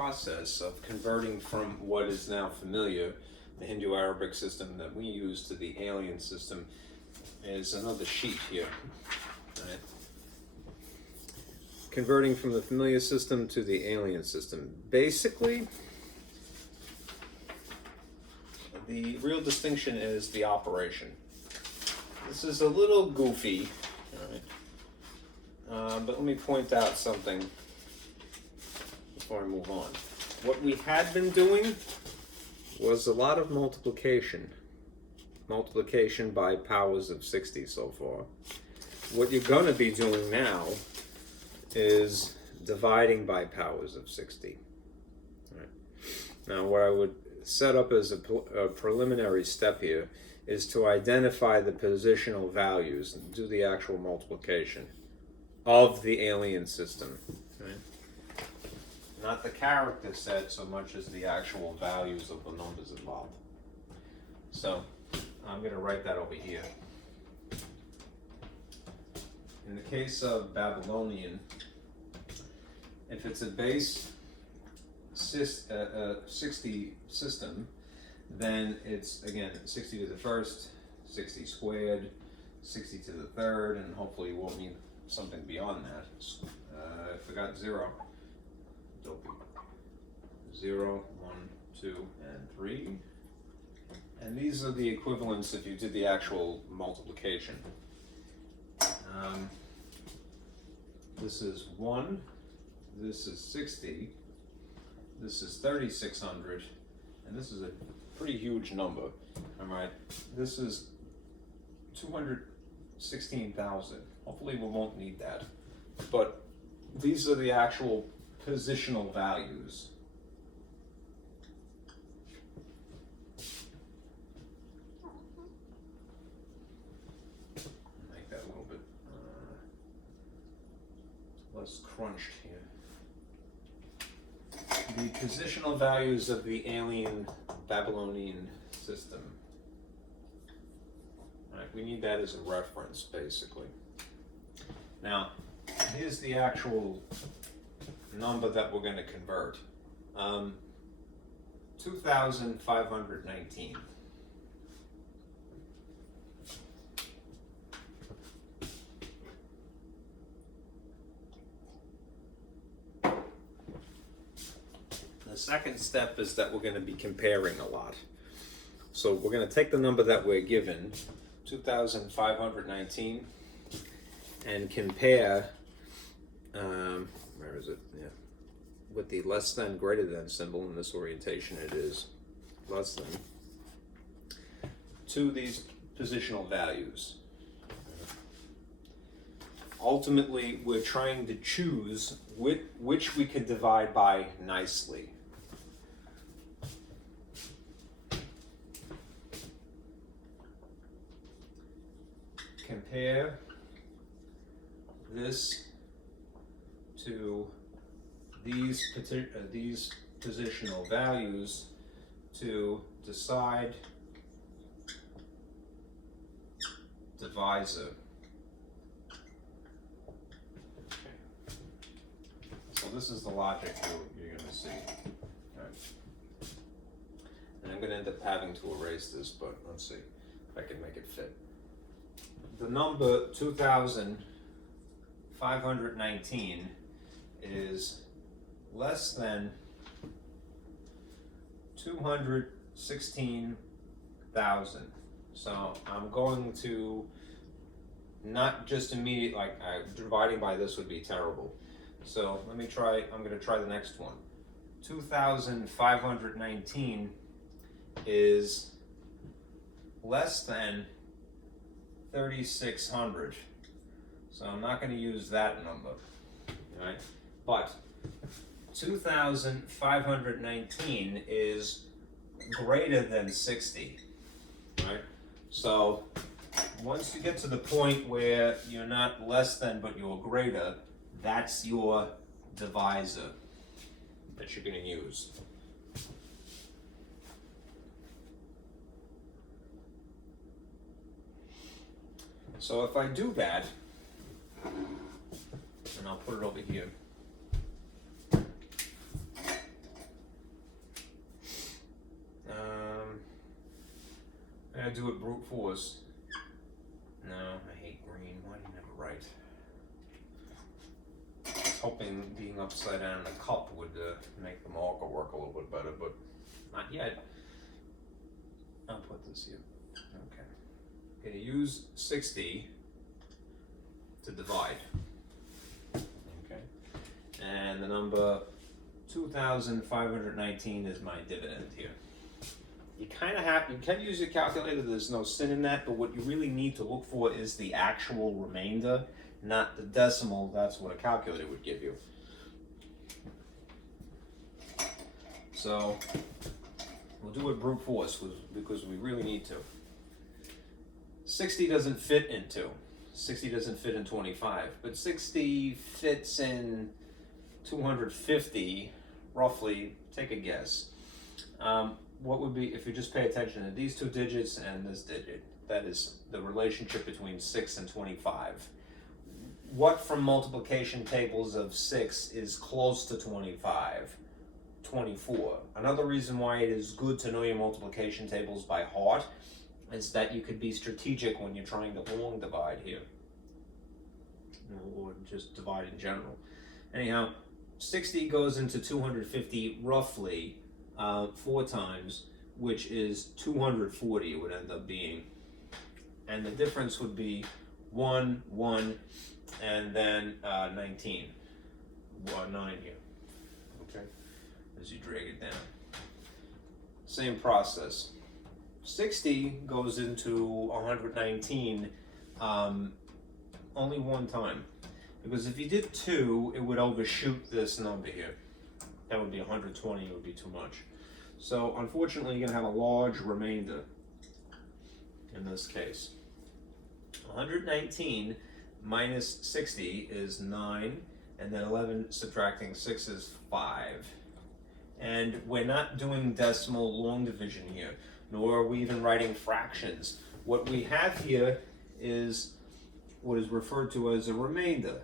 process of converting from what is now familiar, the Hindu-Arabic system that we use, to the alien system, is another sheet here. Right. Converting from the familiar system to the alien system. Basically, the real distinction is the operation. This is a little goofy, all right? But let me point out something before I move on. What we had been doing was a lot of multiplication. Multiplication by powers of 60 so far. What you're going to be doing now is dividing by powers of 60. All right. Now, what I would set up as a preliminary step here is to identify the positional values and do the actual multiplication of the alien system. Right? Not the character set so much as the actual values of the numbers involved. So I'm going to write that over here. In the case of Babylonian, if it's a base 60 system, then it's, again, 60 to the first, 60 squared, 60 to the third, and hopefully you won't need something beyond that. I forgot 0. Dopey. 0, 1, 2, and 3. And these are the equivalents if you did the actual multiplication. This is 1, this is 60, this is 3,600, and this is a pretty huge number. All right, this is 216,000. Hopefully we won't need that. But these are the actual positional values. Make that a little bit less crunched here. The positional values of the alien Babylonian system. All right, we need that as a reference, basically. Now, here's the actual number that we're going to convert. 2,519. The second step is that we're going to be comparing a lot. So we're going to take the number that we're given, 2,519, and compare, where is it? Yeah. With the less than greater than symbol in this orientation, it is less than, to these positional values. Ultimately, we're trying to choose which we can divide by nicely. Compare this to these positional values to decide divisor. Okay. So this is the logic you're going to see. All right. And I'm going to end up having to erase this, but let's see if I can make it fit. The number 2,519 is less than 216,000. So I'm going to not just immediate, dividing by this would be terrible. So let me try, I'm going to try the next one. 2,519 is less than 3,600. So I'm not going to use that number, all right? But 2,519 is greater than 60, right? So once you get to the point where you're not less than, but you're greater, that's your divisor that you're going to use. So if I do that, and I'll put it over here, I do it brute force. No, I hate green. Why do you never write? I was hoping being upside down in a cup would make the marker work a little bit better, but not yet. I'll put this here. Okay. Gonna use 60 to divide. Okay. And the number 2,519 is my dividend here. You kind of have, you can use your calculator, there's no sin in that, but what you really need to look for is the actual remainder, not the decimal. That's what a calculator would give you. So we'll do it brute force because we really need to. 60 doesn't fit in 60 doesn't fit in 25, but 60 fits in 250, roughly. Take a guess. What would be, if you just pay attention to these two digits and this digit, that is the relationship between 6 and 25. What from multiplication tables of 6 is close to 25? 24. Another reason why it is good to know your multiplication tables by heart is that you could be strategic when you're trying to long divide here, or just divide in general. Anyhow, 60 goes into 250 roughly 4 times, which is 240 it would end up being. And the difference would be 1, 1, and then 19. 9 here. Okay? As you drag it down. Same process. 60 goes into 119 only 1 time. Because if you did 2, it would overshoot this number here. That would be 120, it would be too much. So unfortunately, you're going to have a large remainder in this case. 119 minus 60 is 9, and then 11 subtracting 6 is 5. And we're not doing decimal long division here, nor are we even writing fractions. What we have here is what is referred to as a remainder.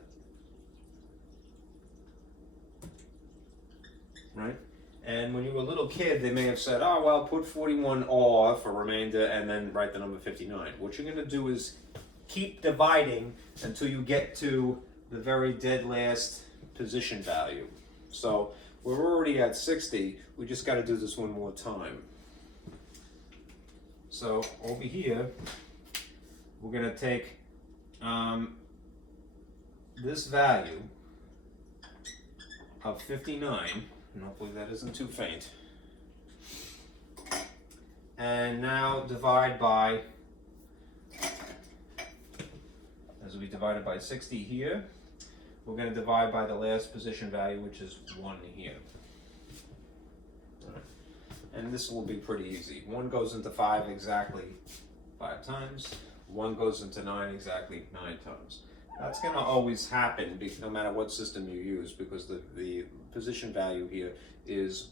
Right? And when you were a little kid, they may have said, oh, well, put 41R for remainder and then write the number 59. What you're going to do is keep dividing until you get to the very dead last position value. So we're already at 60. We just got to do this one more time. So over here, we're going to take this value of 59, and hopefully that isn't too faint, and now divide by, as we divided by 60 here, we're going to divide by the last position value, which is 1 here. And this will be pretty easy. 1 goes into 5 exactly 5 times. 1 goes into 9 exactly 9 times. That's going to always happen no matter what system you use, because the position value here is,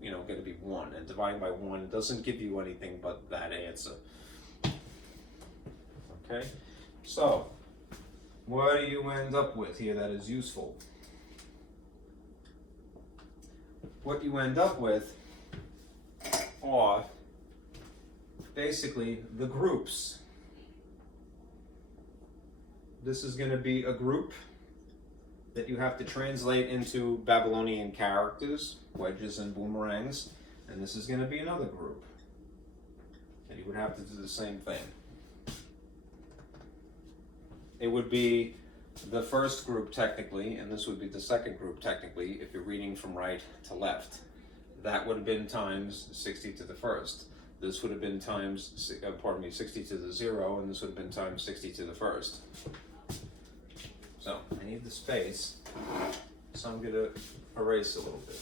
going to be 1, and dividing by 1 doesn't give you anything but that answer. Okay, so what do you end up with here that is useful? What you end up with are basically the groups. This is going to be a group that you have to translate into Babylonian characters, wedges and boomerangs, and this is going to be another group. And you would have to do the same thing. It would be the first group technically, and this would be the second group technically if you're reading from right to left. That would have been times 60 to the first. This would have been times, 60 to the 0, and this would have been times 60 to the first. So I need the space, so I'm going to erase a little bit.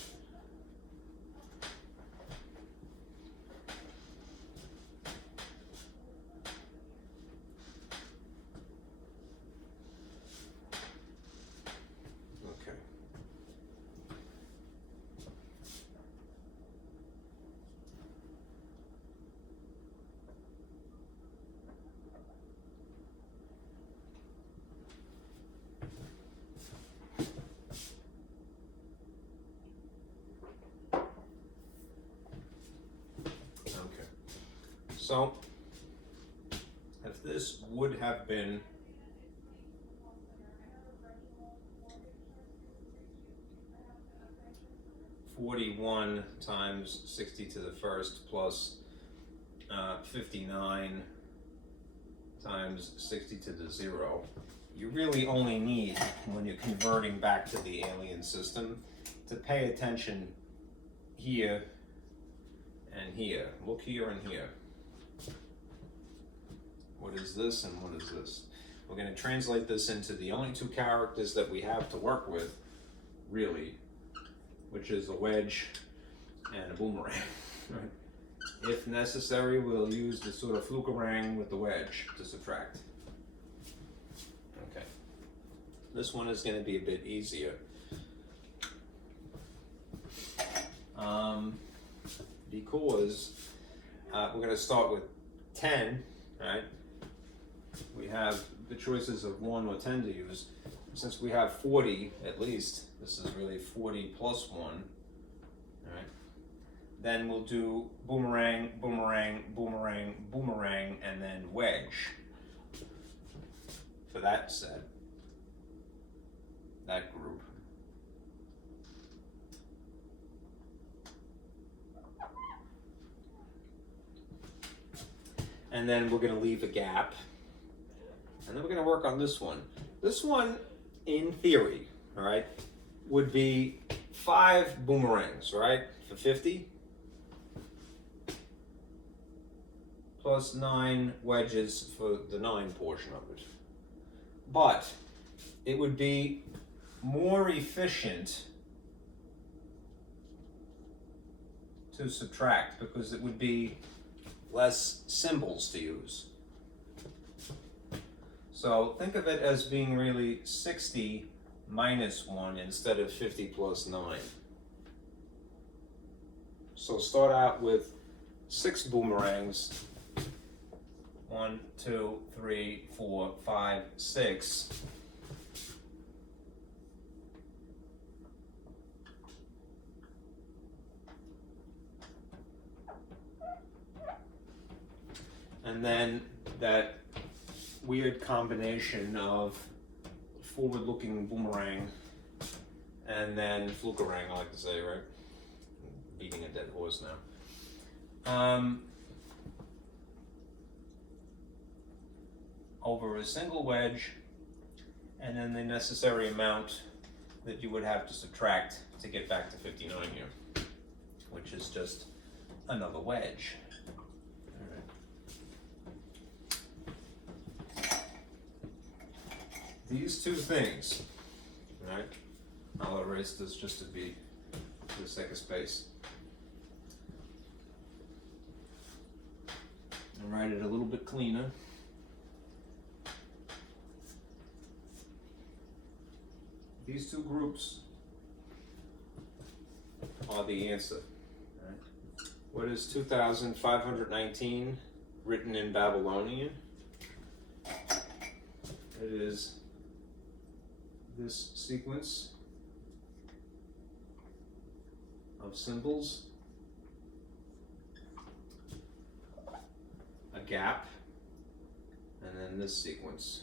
Okay. So if this would have been $41 times 60 to the first plus 59 times 60 to the 0, you really only need, when you're converting back to the alien system, to pay attention here and here. Look here and here. What is this and what is this? We're going to translate this into the only two characters that we have to work with, really, which is a wedge and a boomerang. Right? If necessary, we'll use the sort of Flucorang with the wedge to subtract. Okay. This one is going to be a bit easier. Because we're going to start with 10, right? We have the choices of 1 or 10 to use. Since we have 40 at least, this is really 40 plus 1, all right? Then we'll do boomerang, boomerang, boomerang, boomerang, and then wedge for that set, that group. And then we're going to leave a gap. And then we're going to work on this one. This one, in theory, all right, would be 5 boomerangs, right, for 50, plus 9 wedges for the 9 portion of it. But it would be more efficient to subtract because it would be less symbols to use. So think of it as being really 60 minus 1 instead of 50 plus 9. So start out with 6 boomerangs. 1, 2, 3, 4, 5, 6. And then that weird combination of forward-looking boomerang and then Flucorang, I like to say, right? Beating a dead horse now. Over a single wedge, and then the necessary amount that you would have to subtract to get back to 59 here, which is just another wedge. These two things, right? I'll erase this just to be for the sake of space. And write it a little bit cleaner. These two groups are the answer. Right? What is 2,519 written in Babylonian? It is this sequence of symbols, a gap, and then this sequence.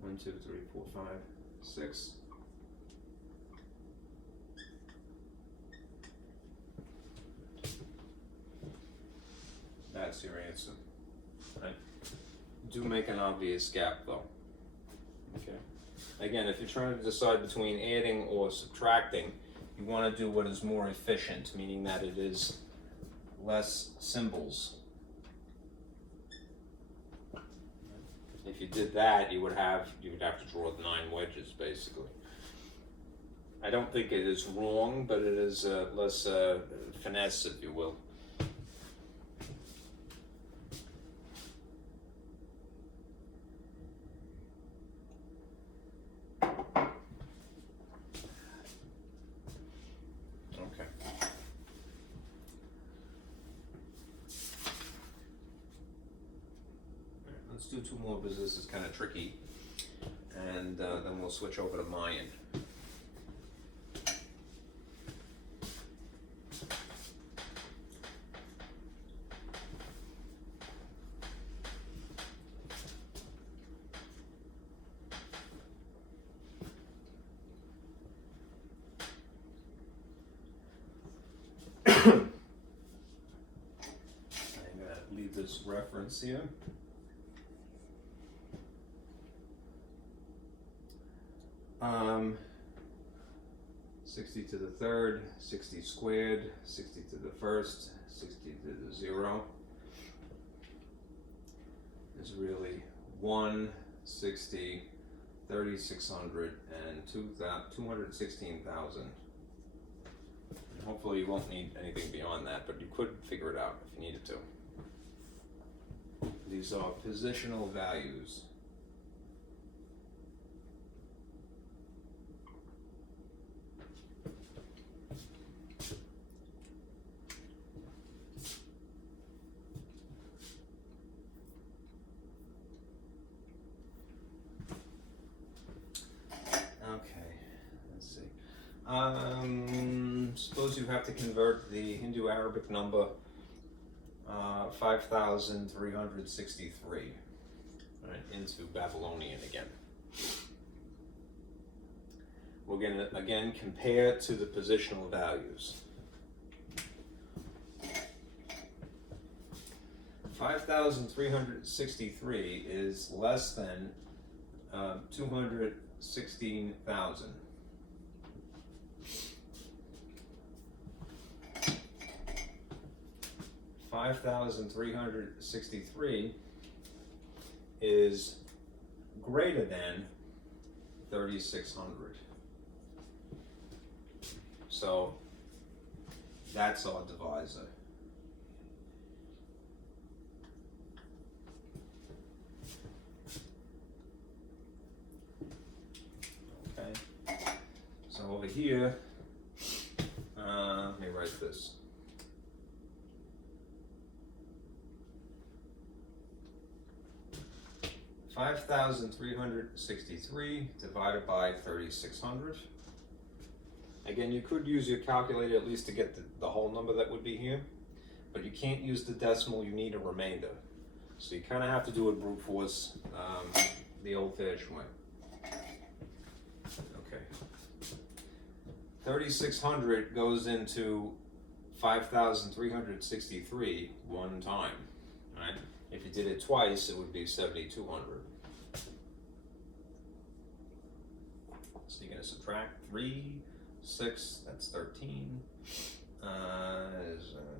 One, two, three, four, 5, 6. That's your answer. Right? Do make an obvious gap though. Okay. Again, if you're trying to decide between adding or subtracting, you want to do what is more efficient, meaning that it is less symbols. If you did that, you would have to draw 9 wedges basically. I don't think it is wrong, but it is less finesse, if you will. Let's do 2 more because this is kind of tricky, and then we'll switch over to Mayan. gonna leave this reference here. Um, 60 to the third, 60 squared, 60 to the first, 60 to the 0 is really 1, 60, 3,600, and 216,000. Hopefully you won't need anything beyond that, but you could figure it out if you needed to. These are positional values. Suppose you have to convert the Hindu Arabic number 5,363 right, into Babylonian again. We're going to again compare to the positional values. 5,363 is less than 216,000. 5,363 is greater than 3,600. So that's our divisor. Okay. So over here, let me write this. 5,363 divided by 3,600. Again, you could use your calculator at least to get the whole number that would be here, but you can't use the decimal, you need a remainder. So you kind of have to do it brute force, the old-fashioned way. Okay. 3,600 goes into 5,363 one time, right? If you did it twice, it would be 7,200. So you're going to subtract 3, 6, that's 13,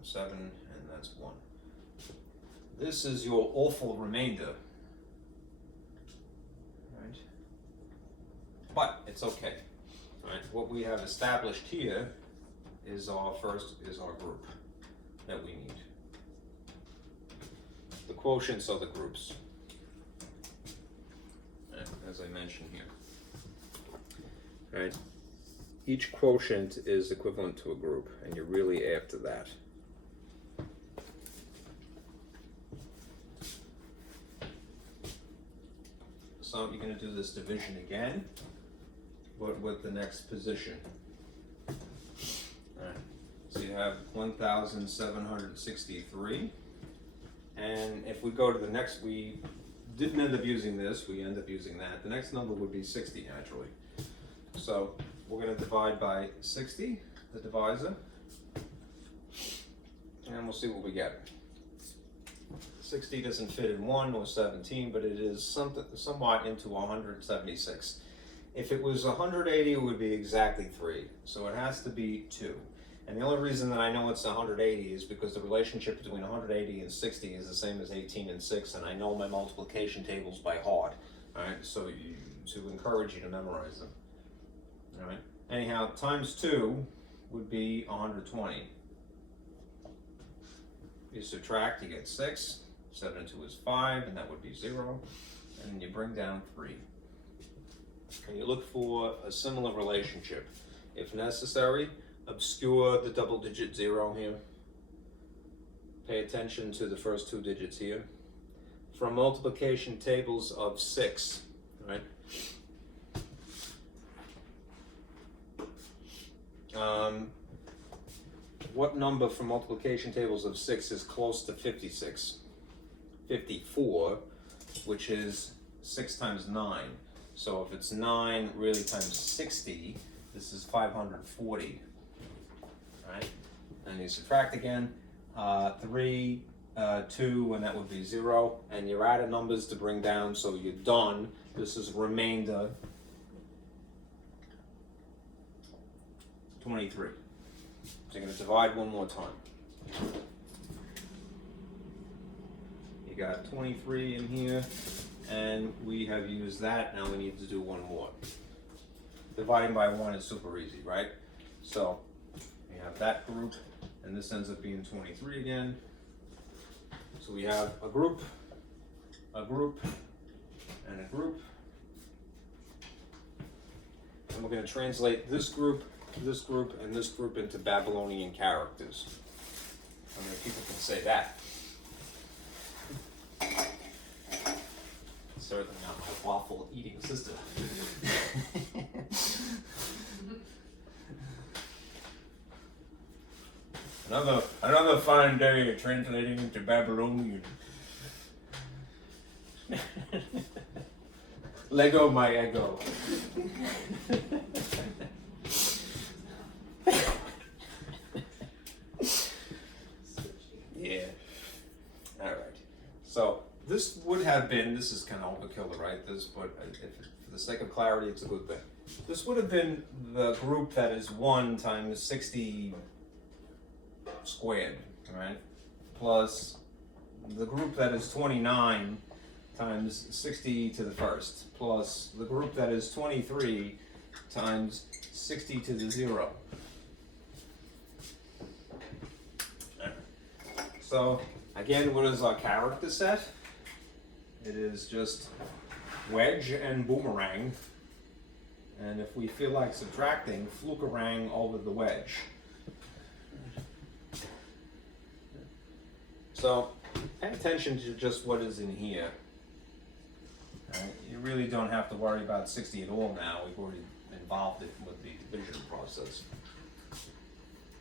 7, and that's 1. This is your awful remainder, right? But it's okay, right? What we have established here is our group that we need. The quotients are the groups, as I mentioned here. Right? Each quotient is equivalent to a group, and you're really after that. So you're going to do this division again, but with the next position. All right. So you have 1,763. And if we go to the next, we didn't end up using this, we end up using that. The next number would be 60 naturally. So we're going to divide by 60, the divisor, and we'll see what we get. 60 doesn't fit in 1 or 17, but it is somewhat into 176. If it was 180, it would be exactly 3. So it has to be 2. And the only reason that I know it's 180 is because the relationship between 180 and 60 is the same as 18 and 6, and I know my multiplication tables by heart. All right, so to encourage you to memorize them. All right. Anyhow, times 2 would be 120. You subtract, you get 6. 7 and 2 is 5, and that would be 0. And you bring down 3. And you look for a similar relationship. If necessary, obscure the double-digit 0 here. Pay attention to the first 2 digits here. From multiplication tables of 6, right? What number from multiplication tables of 6 is close to 56? 54, which is 6 times 9. So if it's 9 really times 60, this is 540. Right? and you subtract again. 3, 2, and that would be 0, and you're out of numbers to bring down, so you're done. This is remainder 23. So you're going to divide one more time. You got 23 in here, and we have used that. Now we need to do one more. Dividing by 1 is super easy, right? So we have that group, and this ends up being 23 again. So we have a group, and a group. And we're going to translate this group, and this group into Babylonian characters. How many people can say that? Certainly not my waffle eating sister. Another fine day translating into Babylonian. Lego my ego. Yeah. All right. So this would have been, this is kind of overkill to write this, but for the sake of clarity, it's a good thing. This would have been the group that is 1 times 60 squared, right? Plus the group that is 29 times 60 to the first, plus the group that is 23 times 60 to the 0. So again, what is our character set? It is just wedge and boomerang. And if we feel like subtracting, Flucorang over the wedge. So pay attention to just what is in here. You really don't have to worry about 60 at all now. We've already involved it with the division process.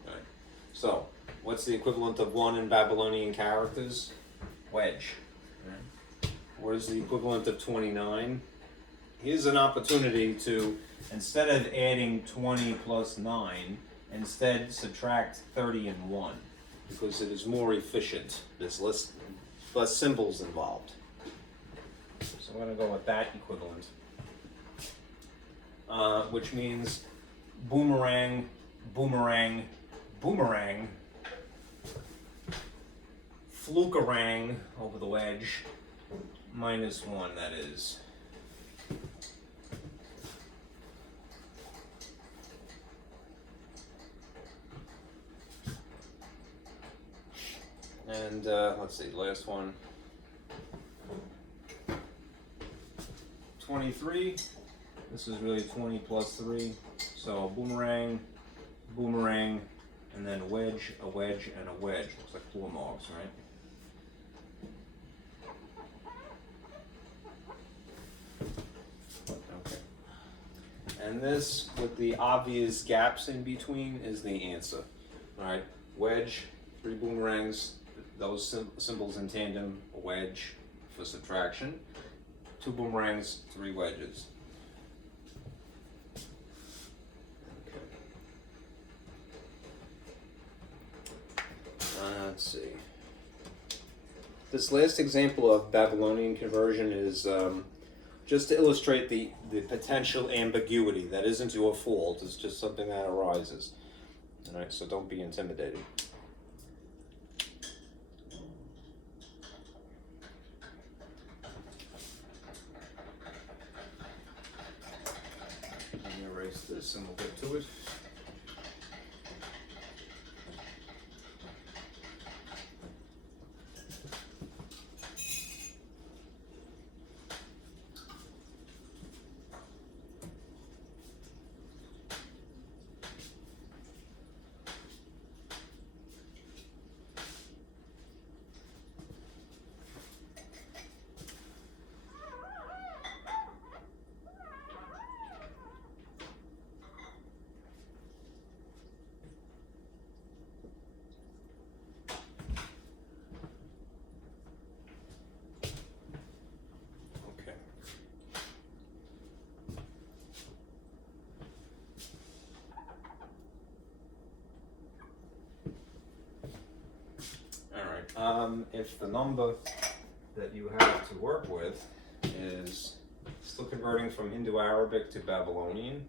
Right. So what's the equivalent of 1 in Babylonian characters? Wedge. Right. What is the equivalent of 29? Here's an opportunity to, instead of adding 20 plus 9, instead subtract 30 and 1. Because it is more efficient. There's less symbols involved. So I'm going to go with that equivalent. Which means boomerang, boomerang, boomerang, Flucorang over the wedge, minus 1, that is. And let's see, last one. 23. This is really 20 plus 3. So boomerang, boomerang, and then a wedge, and a wedge. Looks like 4 marks, right? Okay. And this, with the obvious gaps in between, is the answer. All right, wedge, 3 boomerangs, those symbols in tandem, a wedge for subtraction, 2 boomerangs, 3 wedges. Let's see. This last example of Babylonian conversion is just to illustrate the potential ambiguity. That isn't your fault, it's just something that arises. All right, so don't be intimidated. Let me erase this and we'll get to it. if the number that you have to work with is still converting from Indo-Arabic to Babylonian,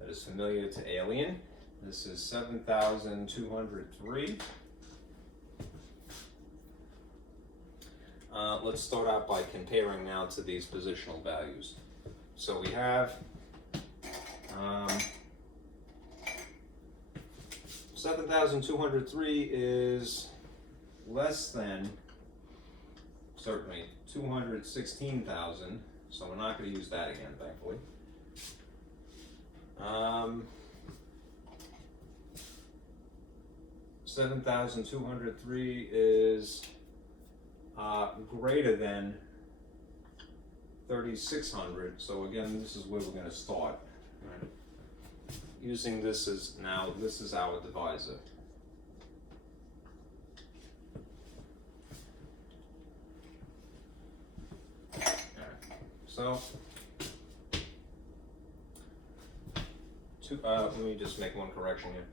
that is familiar to alien. This is 7,203. Let's start out by comparing now to these positional values. So we have 7,203 is less than, certainly, 216,000, so we're not going to use that again, thankfully. 7,203 is greater than 3,600, so again, this is where we're going to start. Right? Using this as, now this is our divisor. So, let me just make one correction here.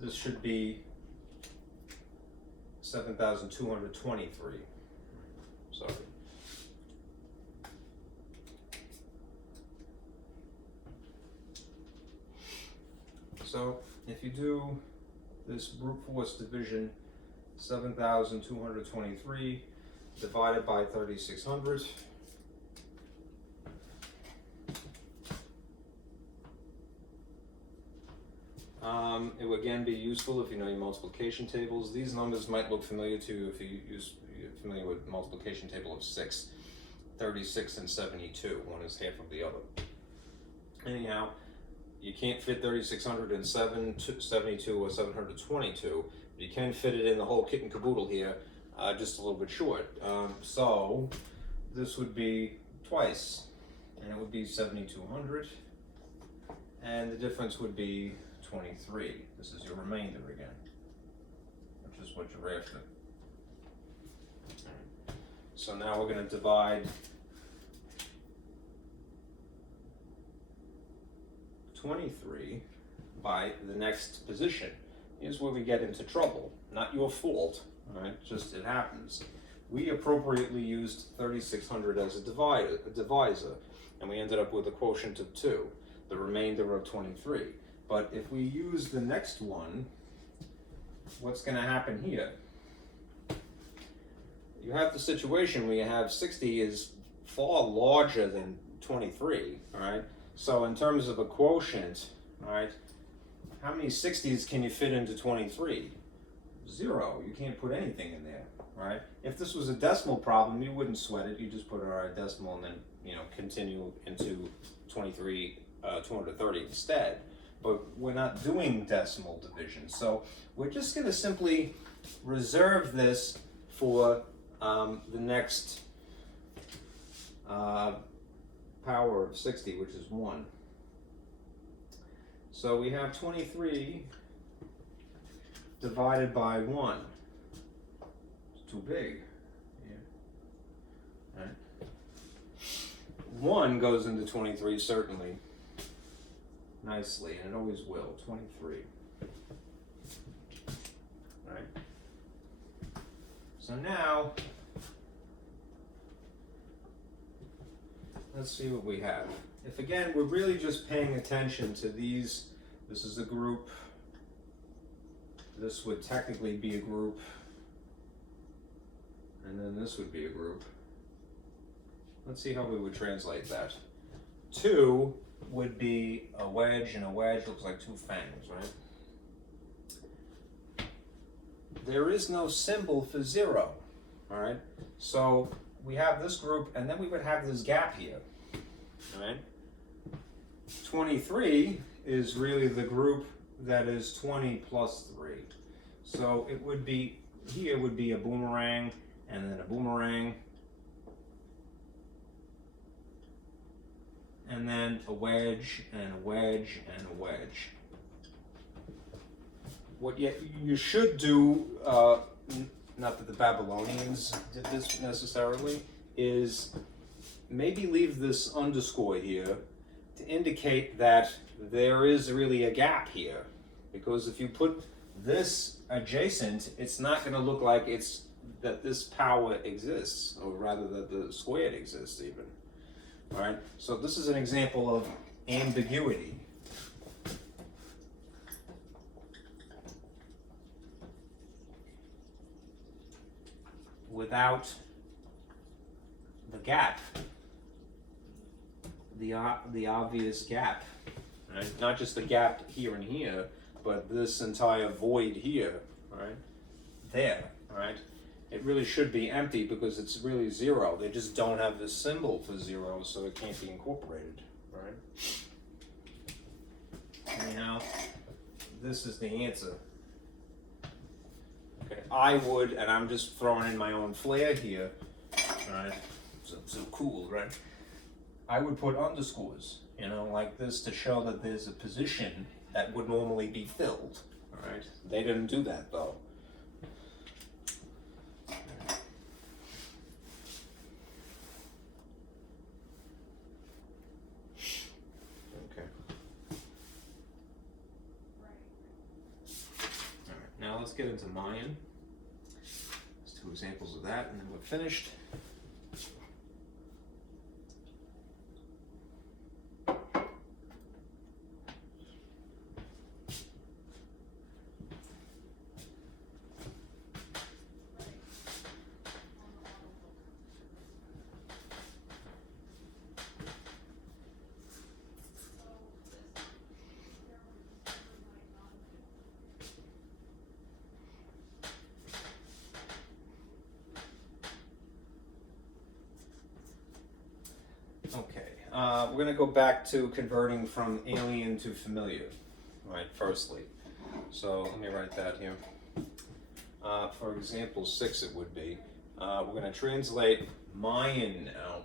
This should be 7,223. Sorry. So, if you do this brute force division, 7,223 divided by 3,600, it would again be useful if you know your multiplication tables. These numbers might look familiar to you if you're familiar with multiplication table of 6, 36, and 72. One is half of the other. Anyhow, you can't fit 3,600 in 72 or 722, but you can fit it in the whole kit and caboodle here, just a little bit short. So this would be twice, and it would be 7,200, and the difference would be 23. This is your remainder again, which is what you're after. So now we're going to divide 23 by the next position. Here's where we get into trouble. Not your fault, all right? Just it happens. We appropriately used 3,600 as a divisor, and we ended up with a quotient of 2, the remainder of 23. But if we use the next one, what's going to happen here? You have the situation where you have 60 is far larger than 23, all right? So in terms of a quotient, all right, how many 60s can you fit into 23? 0. You can't put anything in there, right? If this was a decimal problem, you wouldn't sweat it. You just put our decimal and then, you know, continue into 230 instead. But we're not doing decimal division, so we're just going to simply reserve this for the next power of 60, which is 1. So we have 23 divided by 1. It's too big. Yeah. Right. 1 goes into 23 certainly nicely, and it always will. 23. Right. So now let's see what we have. If again, we're really just paying attention to these, this is a group, this would technically be a group, and then this would be a group. Let's see how we would translate that. 2 would be a wedge, and a wedge looks like 2 fangs, right? There is no symbol for 0, all right? So we have this group, and then we would have this gap here, all right? 23 is really the group that is 20 plus 3. So it would be, here would be a boomerang, and then a boomerang, and then a wedge, and a wedge, and a wedge. What you should do, not that the Babylonians did this necessarily, is maybe leave this underscore here to indicate that there is really a gap here. Because if you put this adjacent, it's not going to look like it's that this power exists, or rather that the squared exists even. All right, so this is an example of ambiguity. Without the gap, the obvious gap, right? Not just the gap here and here, but this entire void here, right? There, right? It really should be empty because it's really zero. They just don't have this symbol for zero, so it can't be incorporated, right? Anyhow, this is the answer. Okay, I would, and I'm just throwing in my own flair here, right? So cool, right? I would put underscores, you know, like this to show that there's a position that would normally be filled, all right? They didn't do that though. Now let's get into Mayan. There's two examples of that, and then we're finished. Okay, we're going to go back to converting from alien to familiar, right, firstly. So let me write that here. For example 6 it would be. We're going to translate Mayan now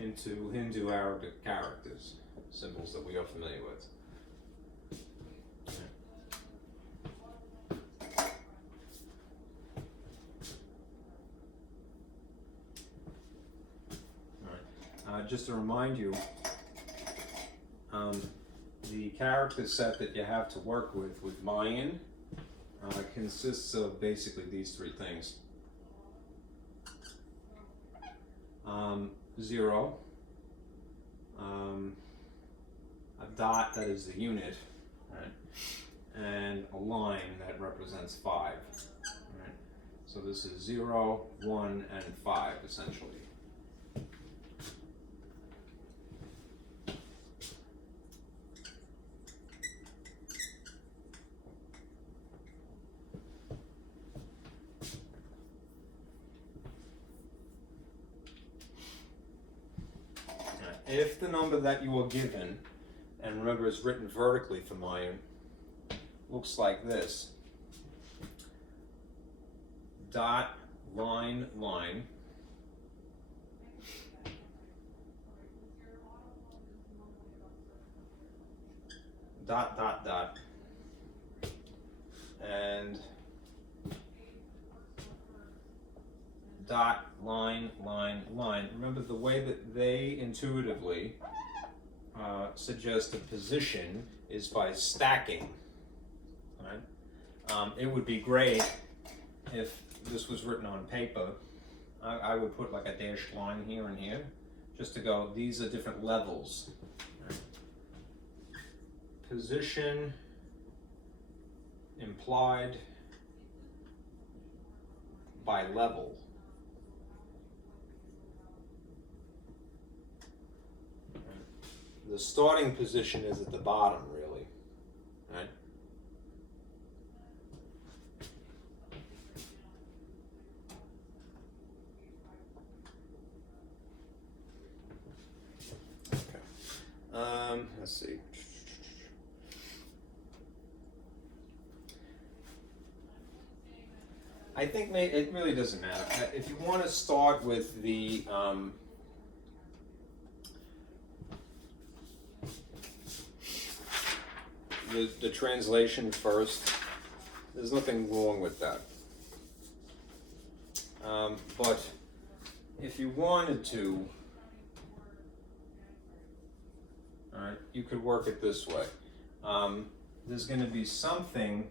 into Hindu Arabic characters, symbols that we are familiar with. Just to remind you, the character set that you have to work with Mayan consists of basically these three things. 0, a dot that is the unit, right, and a line that represents 5. Right? So this is 0, 1, and 5 essentially. If the number that you are given, and remember it's written vertically for Mayan, looks like this. Dot, line, line. Dot, dot, dot. And dot, line, line, line. Remember the way that they intuitively suggest a position is by stacking. Right? It would be great if this was written on paper. I would put like a dashed line here and here, just to go, these are different levels. Right? Position implied by level. The starting position is at the bottom, really, right? Okay. Let's see. I think it really doesn't matter. If you want to start with the translation first, there's nothing wrong with that. But if you wanted to, all right, you could work it this way. There's going to be something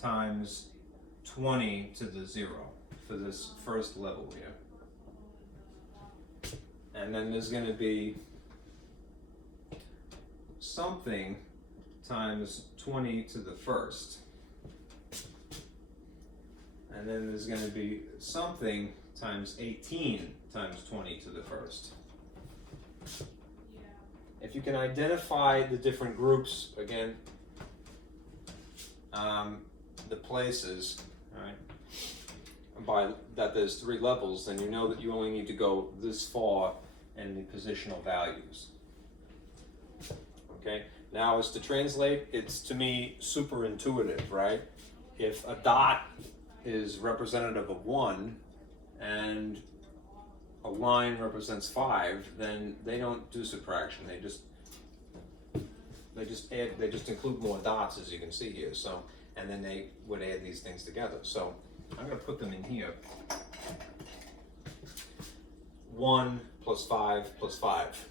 times 20 to the 0 for this first level here. And then there's going to be something times 20 to the first. And then there's going to be something times 18 times 20 to the first. If you can identify the different groups, again, the places, all right, by that there's 3 levels, then you know that you only need to go this far in the positional values. Okay, now as to translate, it's to me super intuitive, right? If a dot is representative of 1 and a line represents 5, then they don't do subtraction. They just include more dots, as you can see here. So, and then they would add these things together. So I'm going to put them in here. 1 plus 5 plus 5,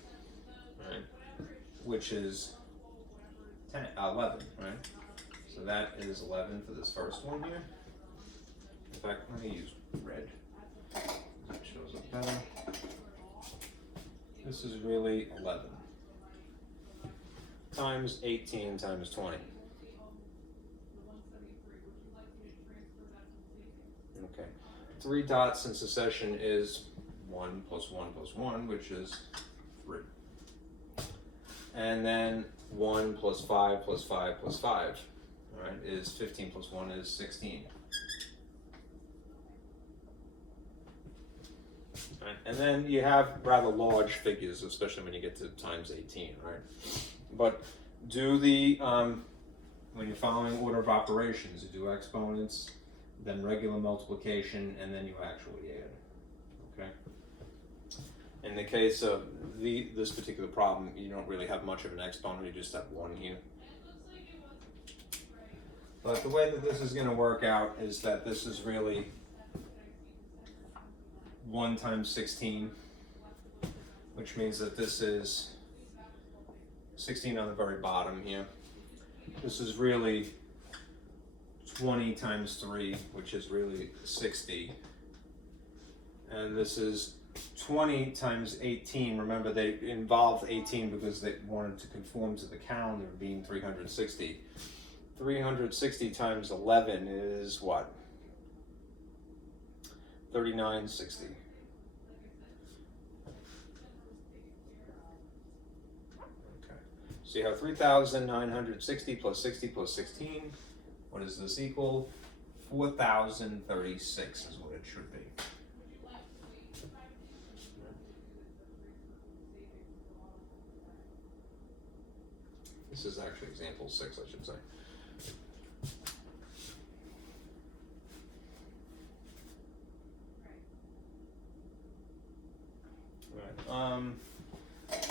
right? Which is 11, right? So that is 11 for this first one here. In fact, let me use red. That shows up better. This is really 11 times 18 times 20. Okay. 3 dots in succession is 1 plus 1 plus 1, which is 3. And then 1 plus 5 plus 5 plus 5, all right, is 15 plus 1 is 16. Right. And then you have rather large figures, especially when you get to times 18, right? But do the, when you're following order of operations, you do exponents, then regular multiplication, and then you actually add, okay? In the case of this particular problem, you don't really have much of an exponent, you just have 1 here. But the way that this is going to work out is that this is really 1 times 16, which means that this is 16 on the very bottom here. This is really 20 times 3, which is really 60. And this is 20 times 18. Remember, they involved 18 because they wanted to conform to the calendar being 360. 360 times 11 is what? 3960. Okay. So you have 3,960 plus 60 plus 16. What does this equal? 4,036 is what it should be. This is actually example 6, I should say.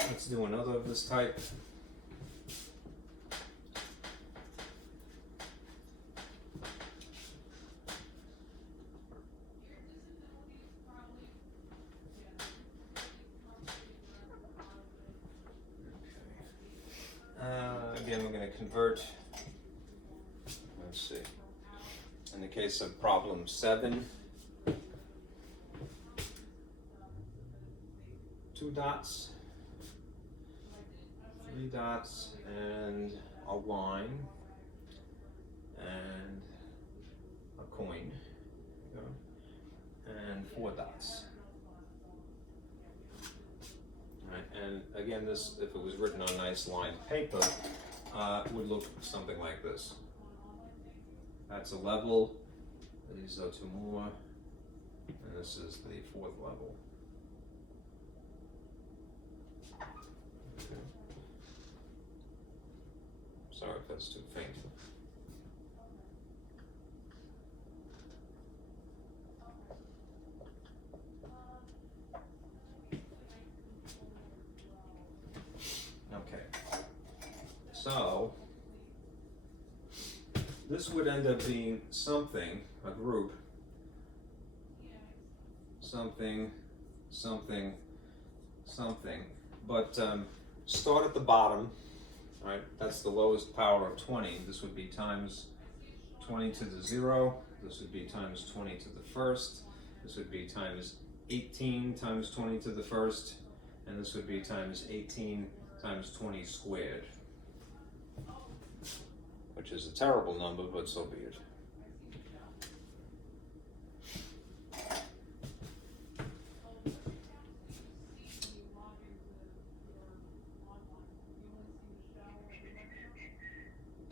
Let's do another of this type. Again, we're going to convert. Let's see. In the case of problem 7, 2 dots, 3 dots, and a line, and a coin, and 4 dots. All right, and again, this, if it was written on nice lined paper, would look something like this. That's a level, these are 2 more, and this is the 4th level. Okay. Sorry if that's too faint. Okay. So this would end up being something, a group, something, something, something. But start at the bottom, right? That's the lowest power of 20. This would be times 20 to the 0. This would be times 20 to the first. This would be times 18 times 20 to the first. And this would be times 18 times 20 squared. Which is a terrible number, but so be it.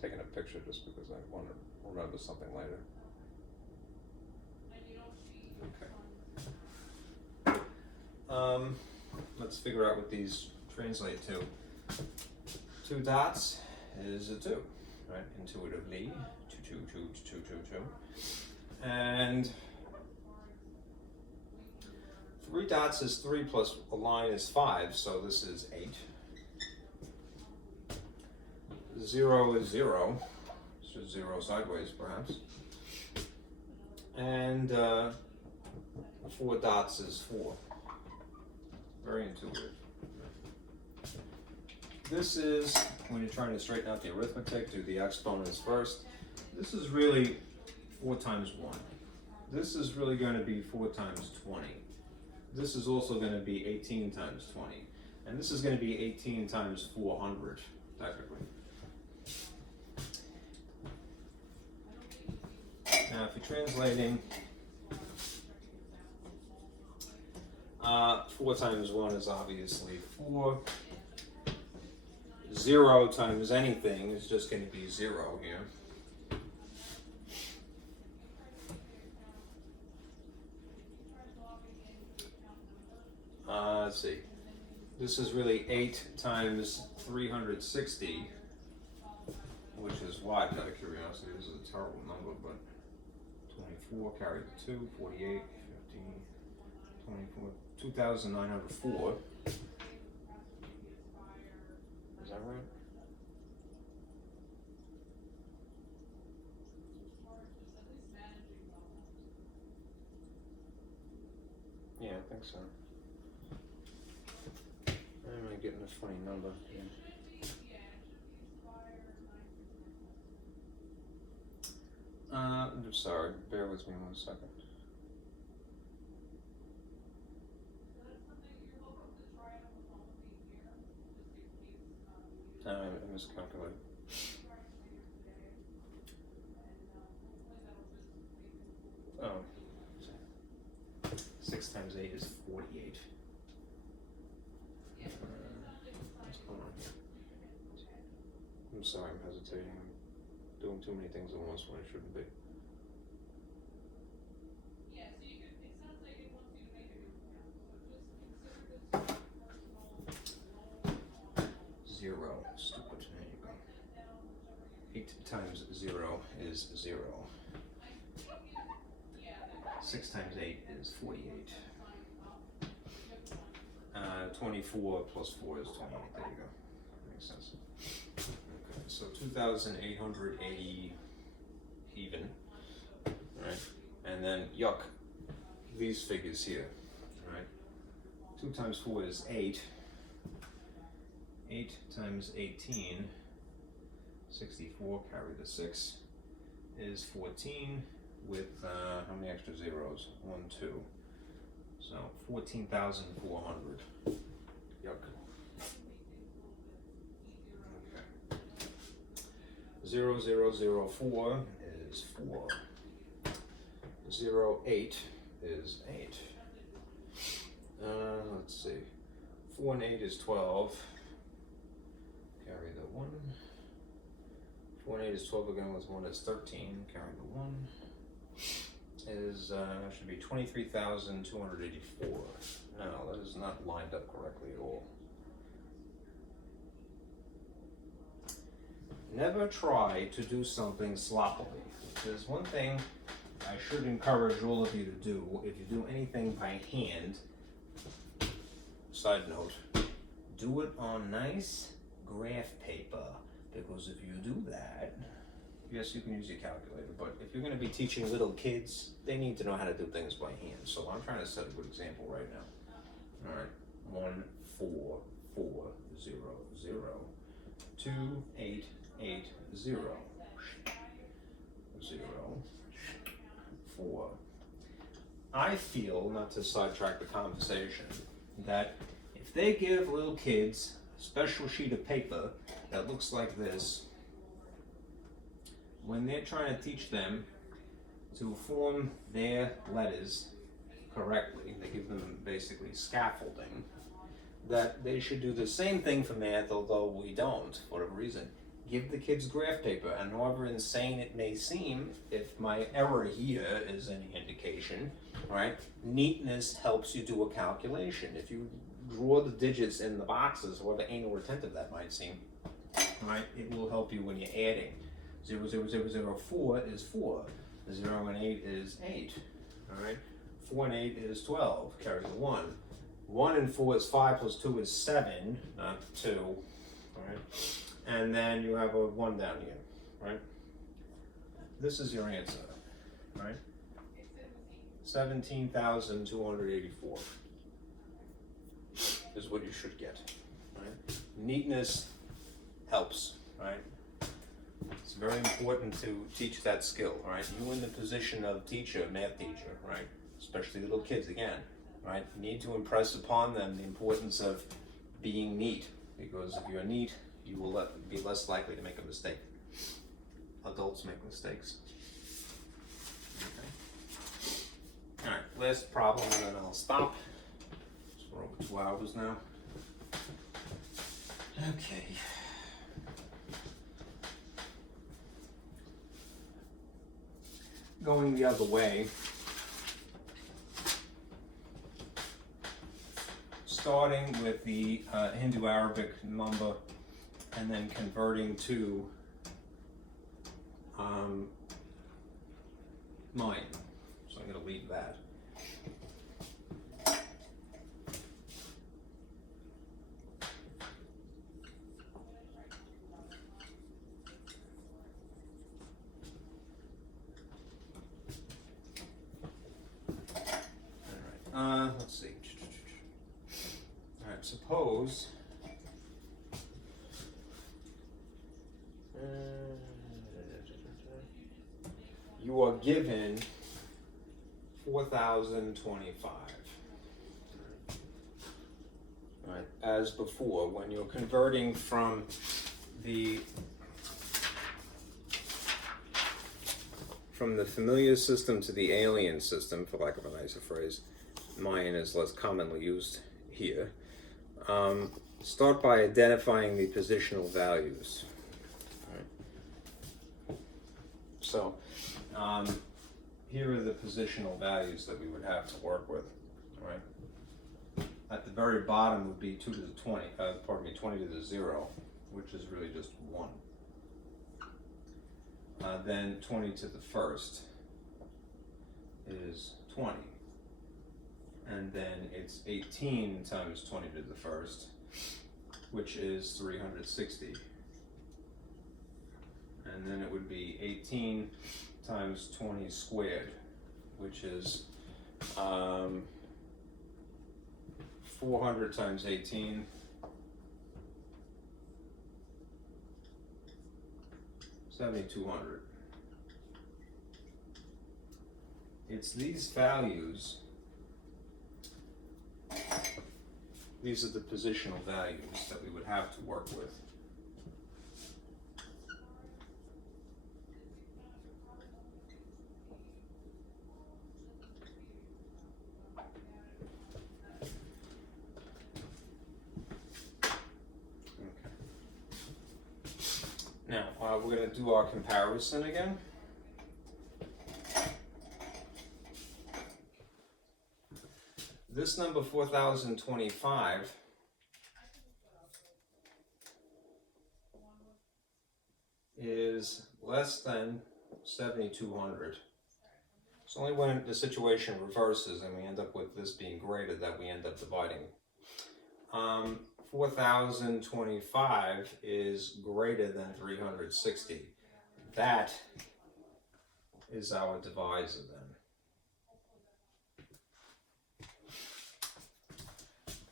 Taking a picture just because I want to remember something later. Okay. Let's figure out what these translate to. 2 dots is a 2, right? Intuitively, 2, 2, 2, 2, 2, 2. And 3 dots is 3 plus a line is 5, so this is 8. 0 is 0, so 0 sideways perhaps. And 4 dots is 4. Very intuitive. This is, when you're trying to straighten out the arithmetic, do the exponents first. This is really 4 times 1. This is really going to be 4 times 20. This is also going to be 18 times 20. And this is going to be 18 times 400, technically. Now, if you're translating 4 times 1 is obviously 4. 0 times anything is just going to be 0 here. Let's see. This is really 8 times 360, which is why, out of curiosity, this is a terrible number, but 24, carry the 2, 48, 15, 24, 2,904. Is that right? Yeah, I think so. Am I getting a funny number? Yeah. I'm sorry, bear with me 1 second. I miscalculated. Oh. 6 times 8 is 48. What's going on here? I'm sorry, I'm hesitating. I'm doing too many things at once when I shouldn't be. Zero. Stupid. There you go. 8 times 0 is 0. 6 times 8 is 48. 24 plus 4 is 28. There you go. Makes sense. Okay, so 2,880 even. Right? And then yuck, these figures here. Right? 2 times 4 is 8. 8 times 18, 64, carry the 6, is 14 with how many extra zeros? 1, 2. So 14,400. Yuck. Okay. 0, 0, 0, 4 is 4. 0, 8 is 8. Let's see. 4 and 8 is 12. Carry the 1. 4 and 8 is 12 again with 1 is 13. Carry the 1. Is should be 23,284. No, that is not lined up correctly at all. Never try to do something sloppily. There's one thing I should encourage all of you to do. If you do anything by hand, side note, do it on nice graph paper, because if you do that, yes, you can use your calculator, but if you're going to be teaching little kids, they need to know how to do things by hand. So I'm trying to set a good example right now. All right, 1, 4, 4, 0, 0, 2, 8, 8, 0, 0, I feel, not to sidetrack the conversation, that if they give little kids a special sheet of paper that looks like this, when they're trying to teach them to form their letters correctly, they give them basically scaffolding, that they should do the same thing for math, although we don't, for whatever reason. Give the kids graph paper, and however insane it may seem, if my error here is any indication, right, neatness helps you do a calculation. If you draw the digits in the boxes, however anal retentive that might seem, right, it will help you when you're adding. 0, 0, 0, 0, 4 is 4. 0 and 8 is 8. All right, 4 and 8 is 12. Carry the 1. 1 and 4 is 5 plus 2 is 7, not 2. All right, and then you have a 1 down here. Right. This is your answer. Right. 17,284 is what you should get. Right. Neatness helps. Right. It's very important to teach that skill, right? You in the position of teacher, math teacher, right? Especially little kids, again, right? You need to impress upon them the importance of being neat, because if you're neat, you will be less likely to make a mistake. Adults make mistakes. Okay. All right, last problem, and then I'll stop. So we're over 2 hours now. Okay. Going the other way, starting with the Hindu-Arabic number and then converting to Mayan. So I'm going to leave that. Let's see. All right, suppose you are given 4,025. All right, as before, when you're converting from the familiar system to the alien system, for lack of a nicer phrase, Mayan is less commonly used here. Start by identifying the positional values. Right. So, here are the positional values that we would have to work with. All right. At the very bottom would be 2 to the 20. 20 to the 0, which is really just 1. Then 20 to the first is 20. And then it's 18 times 20 to the first, which is 360. And then it would be 18 times 20 squared, which is 400 times 18, 7,200. It's these values. These are the positional values that we would have to work with. Okay. Now, we're going to do our comparison again. This number 4,025 is less than 7,200. It's only when the situation reverses and we end up with this being greater that we end up dividing. 4,025 is greater than 360. That is our divisor then.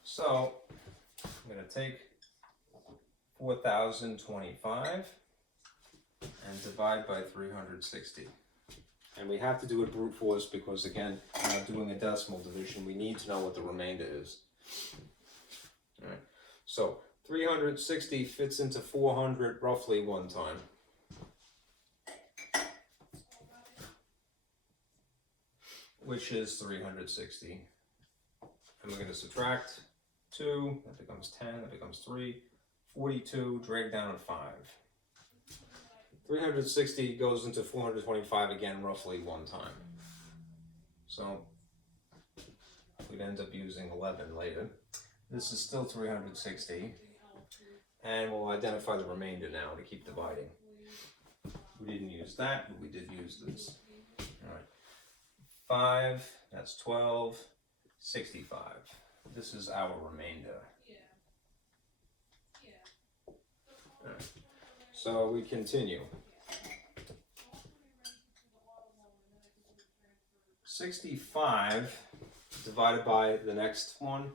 So I'm going to take 4,025 and divide by 360. And we have to do it brute force because, again, we're not doing a decimal division. We need to know what the remainder is. All right. So 360 fits into 400 roughly one time. Which is 360. And we're going to subtract 2, that becomes 10, that becomes 3, 42, drag down 5. 360 goes into 425 again, roughly one time. So we'd end up using 11 later. This is still 360. And we'll identify the remainder now to keep dividing. We didn't use that, but we did use this. All right. 5, that's 12, 65. This is our remainder. All right. So we continue. 65 divided by the next one,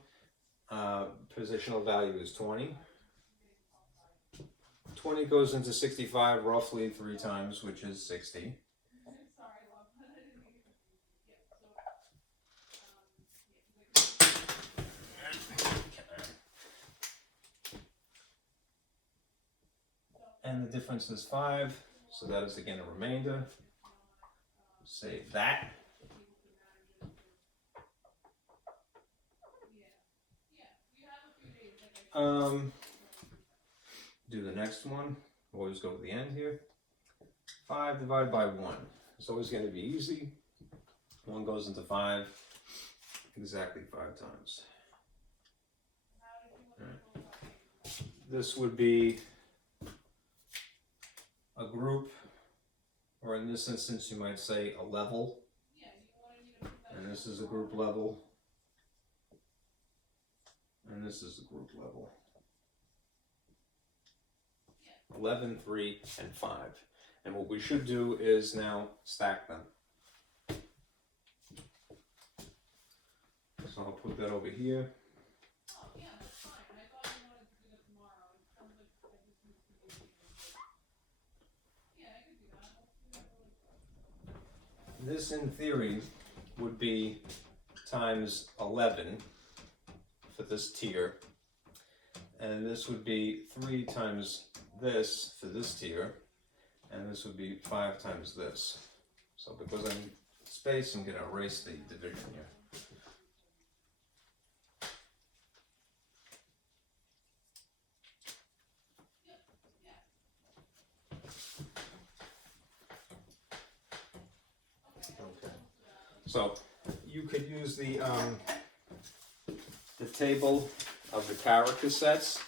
positional value is 20. 20 goes into 65 roughly 3 times, which is 60. And the difference is 5, so that is again a remainder. Save that. Do the next one. Always go to the end here. 5 divided by 1. It's always going to be easy. 1 goes into 5 exactly 5 times. Right. This would be a group, or in this instance you might say a level. And this is a group level. And this is a group level. 11, 3, and 5. And what we should do is now stack them. So I'll put that over here. This, in theory, would be times 11 for this tier. And this would be 3 times this for this tier. And this would be 5 times this. So because I'm in space, I'm going to erase the division here. Okay. So you could use the table of the character sets,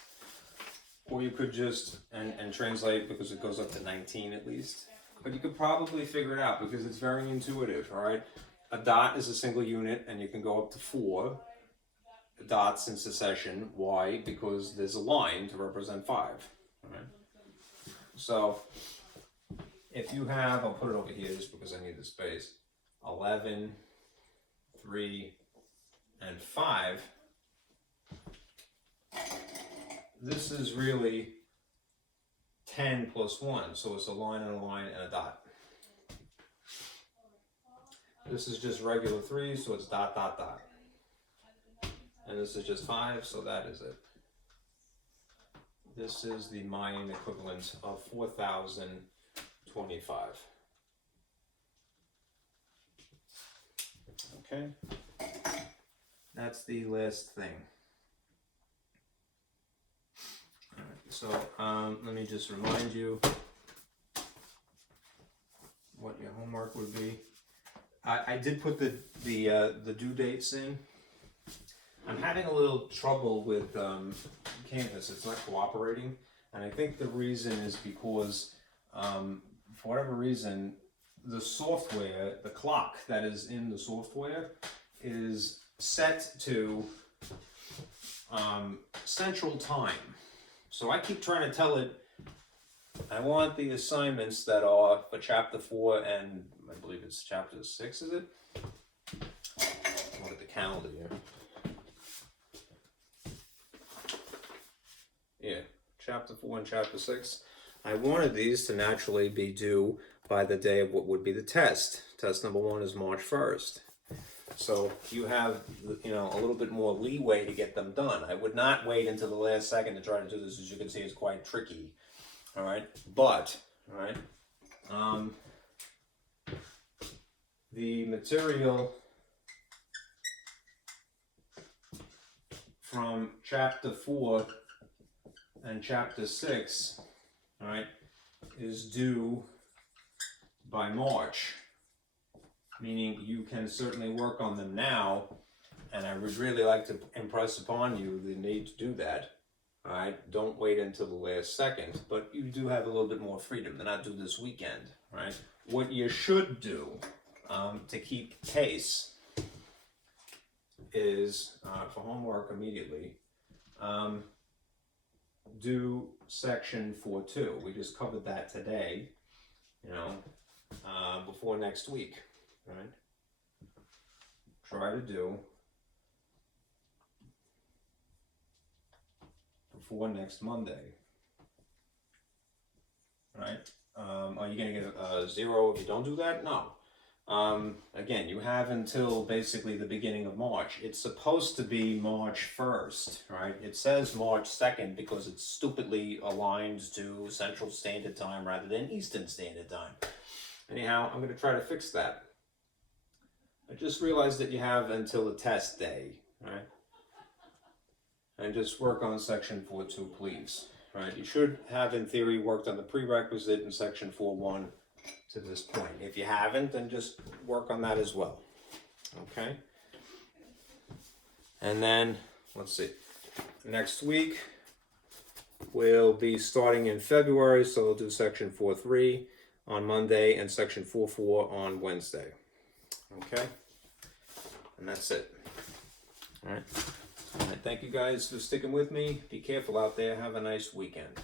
or you could just and translate, because it goes up to 19 at least. But you could probably figure it out because it's very intuitive, all right? A dot is a single unit, and you can go up to 4 dots in succession. Why? Because there's a line to represent 5, all right? So if you have, I'll put it over here just because I need the space, 11, 3, and 5, this is really 10 plus 1, so it's a line and a line and a dot. This is just regular 3, so it's dot, dot, dot. And this is just 5, so that is it. This is the Mayan equivalent of 4,025. Okay, that's the last thing. All right, so let me just remind you what your homework would be. I did put the due dates in. I'm having a little trouble with Canvas. It's not cooperating, and I think the reason is because for whatever reason, the software, the clock that is in the software, is set to Central Time. So I keep trying to tell it I want the assignments that are for Chapter 4 and I believe it's Chapter 6, is it? Look at the calendar here. Yeah, Chapter 4 and Chapter 6. I wanted these to naturally be due by the day of what would be the test. Test number 1 is March 1st. So you have, you know, a little bit more leeway to get them done. I would not wait until the last second to try to do this. As you can see, it's quite tricky. All right, but all right, the material from chapter 4 and chapter 6, all right, is due by March, meaning you can certainly work on them now, and I would really like to impress upon you the need to do that. All right, don't wait until the last second, but you do have a little bit more freedom to not do this weekend. Right, what you should do to keep pace is for homework immediately, do section 4.2. We just covered that today, you know, before next week, right? Try to do before next Monday, right? Are you going to get a 0 if you don't do that? No. Again, you have until basically the beginning of March. It's supposed to be March 1st, right? It says March 2nd because it's stupidly aligned to Central Standard Time rather than Eastern Standard Time. Anyhow, I'm going to try to fix that. I just realized that you have until the test day, right? And just work on section 4.2, please. Right? You should have, in theory, worked on the prerequisite in section 4.1 to this point. If you haven't, then just work on that as well. Okay? And then, let's see. Next week, we'll be starting in February, so we'll do section 4.3 on Monday and section 4.4 on Wednesday. Okay? And that's it. All right. All right. Thank you guys for sticking with me. Be careful out there. Have a nice weekend.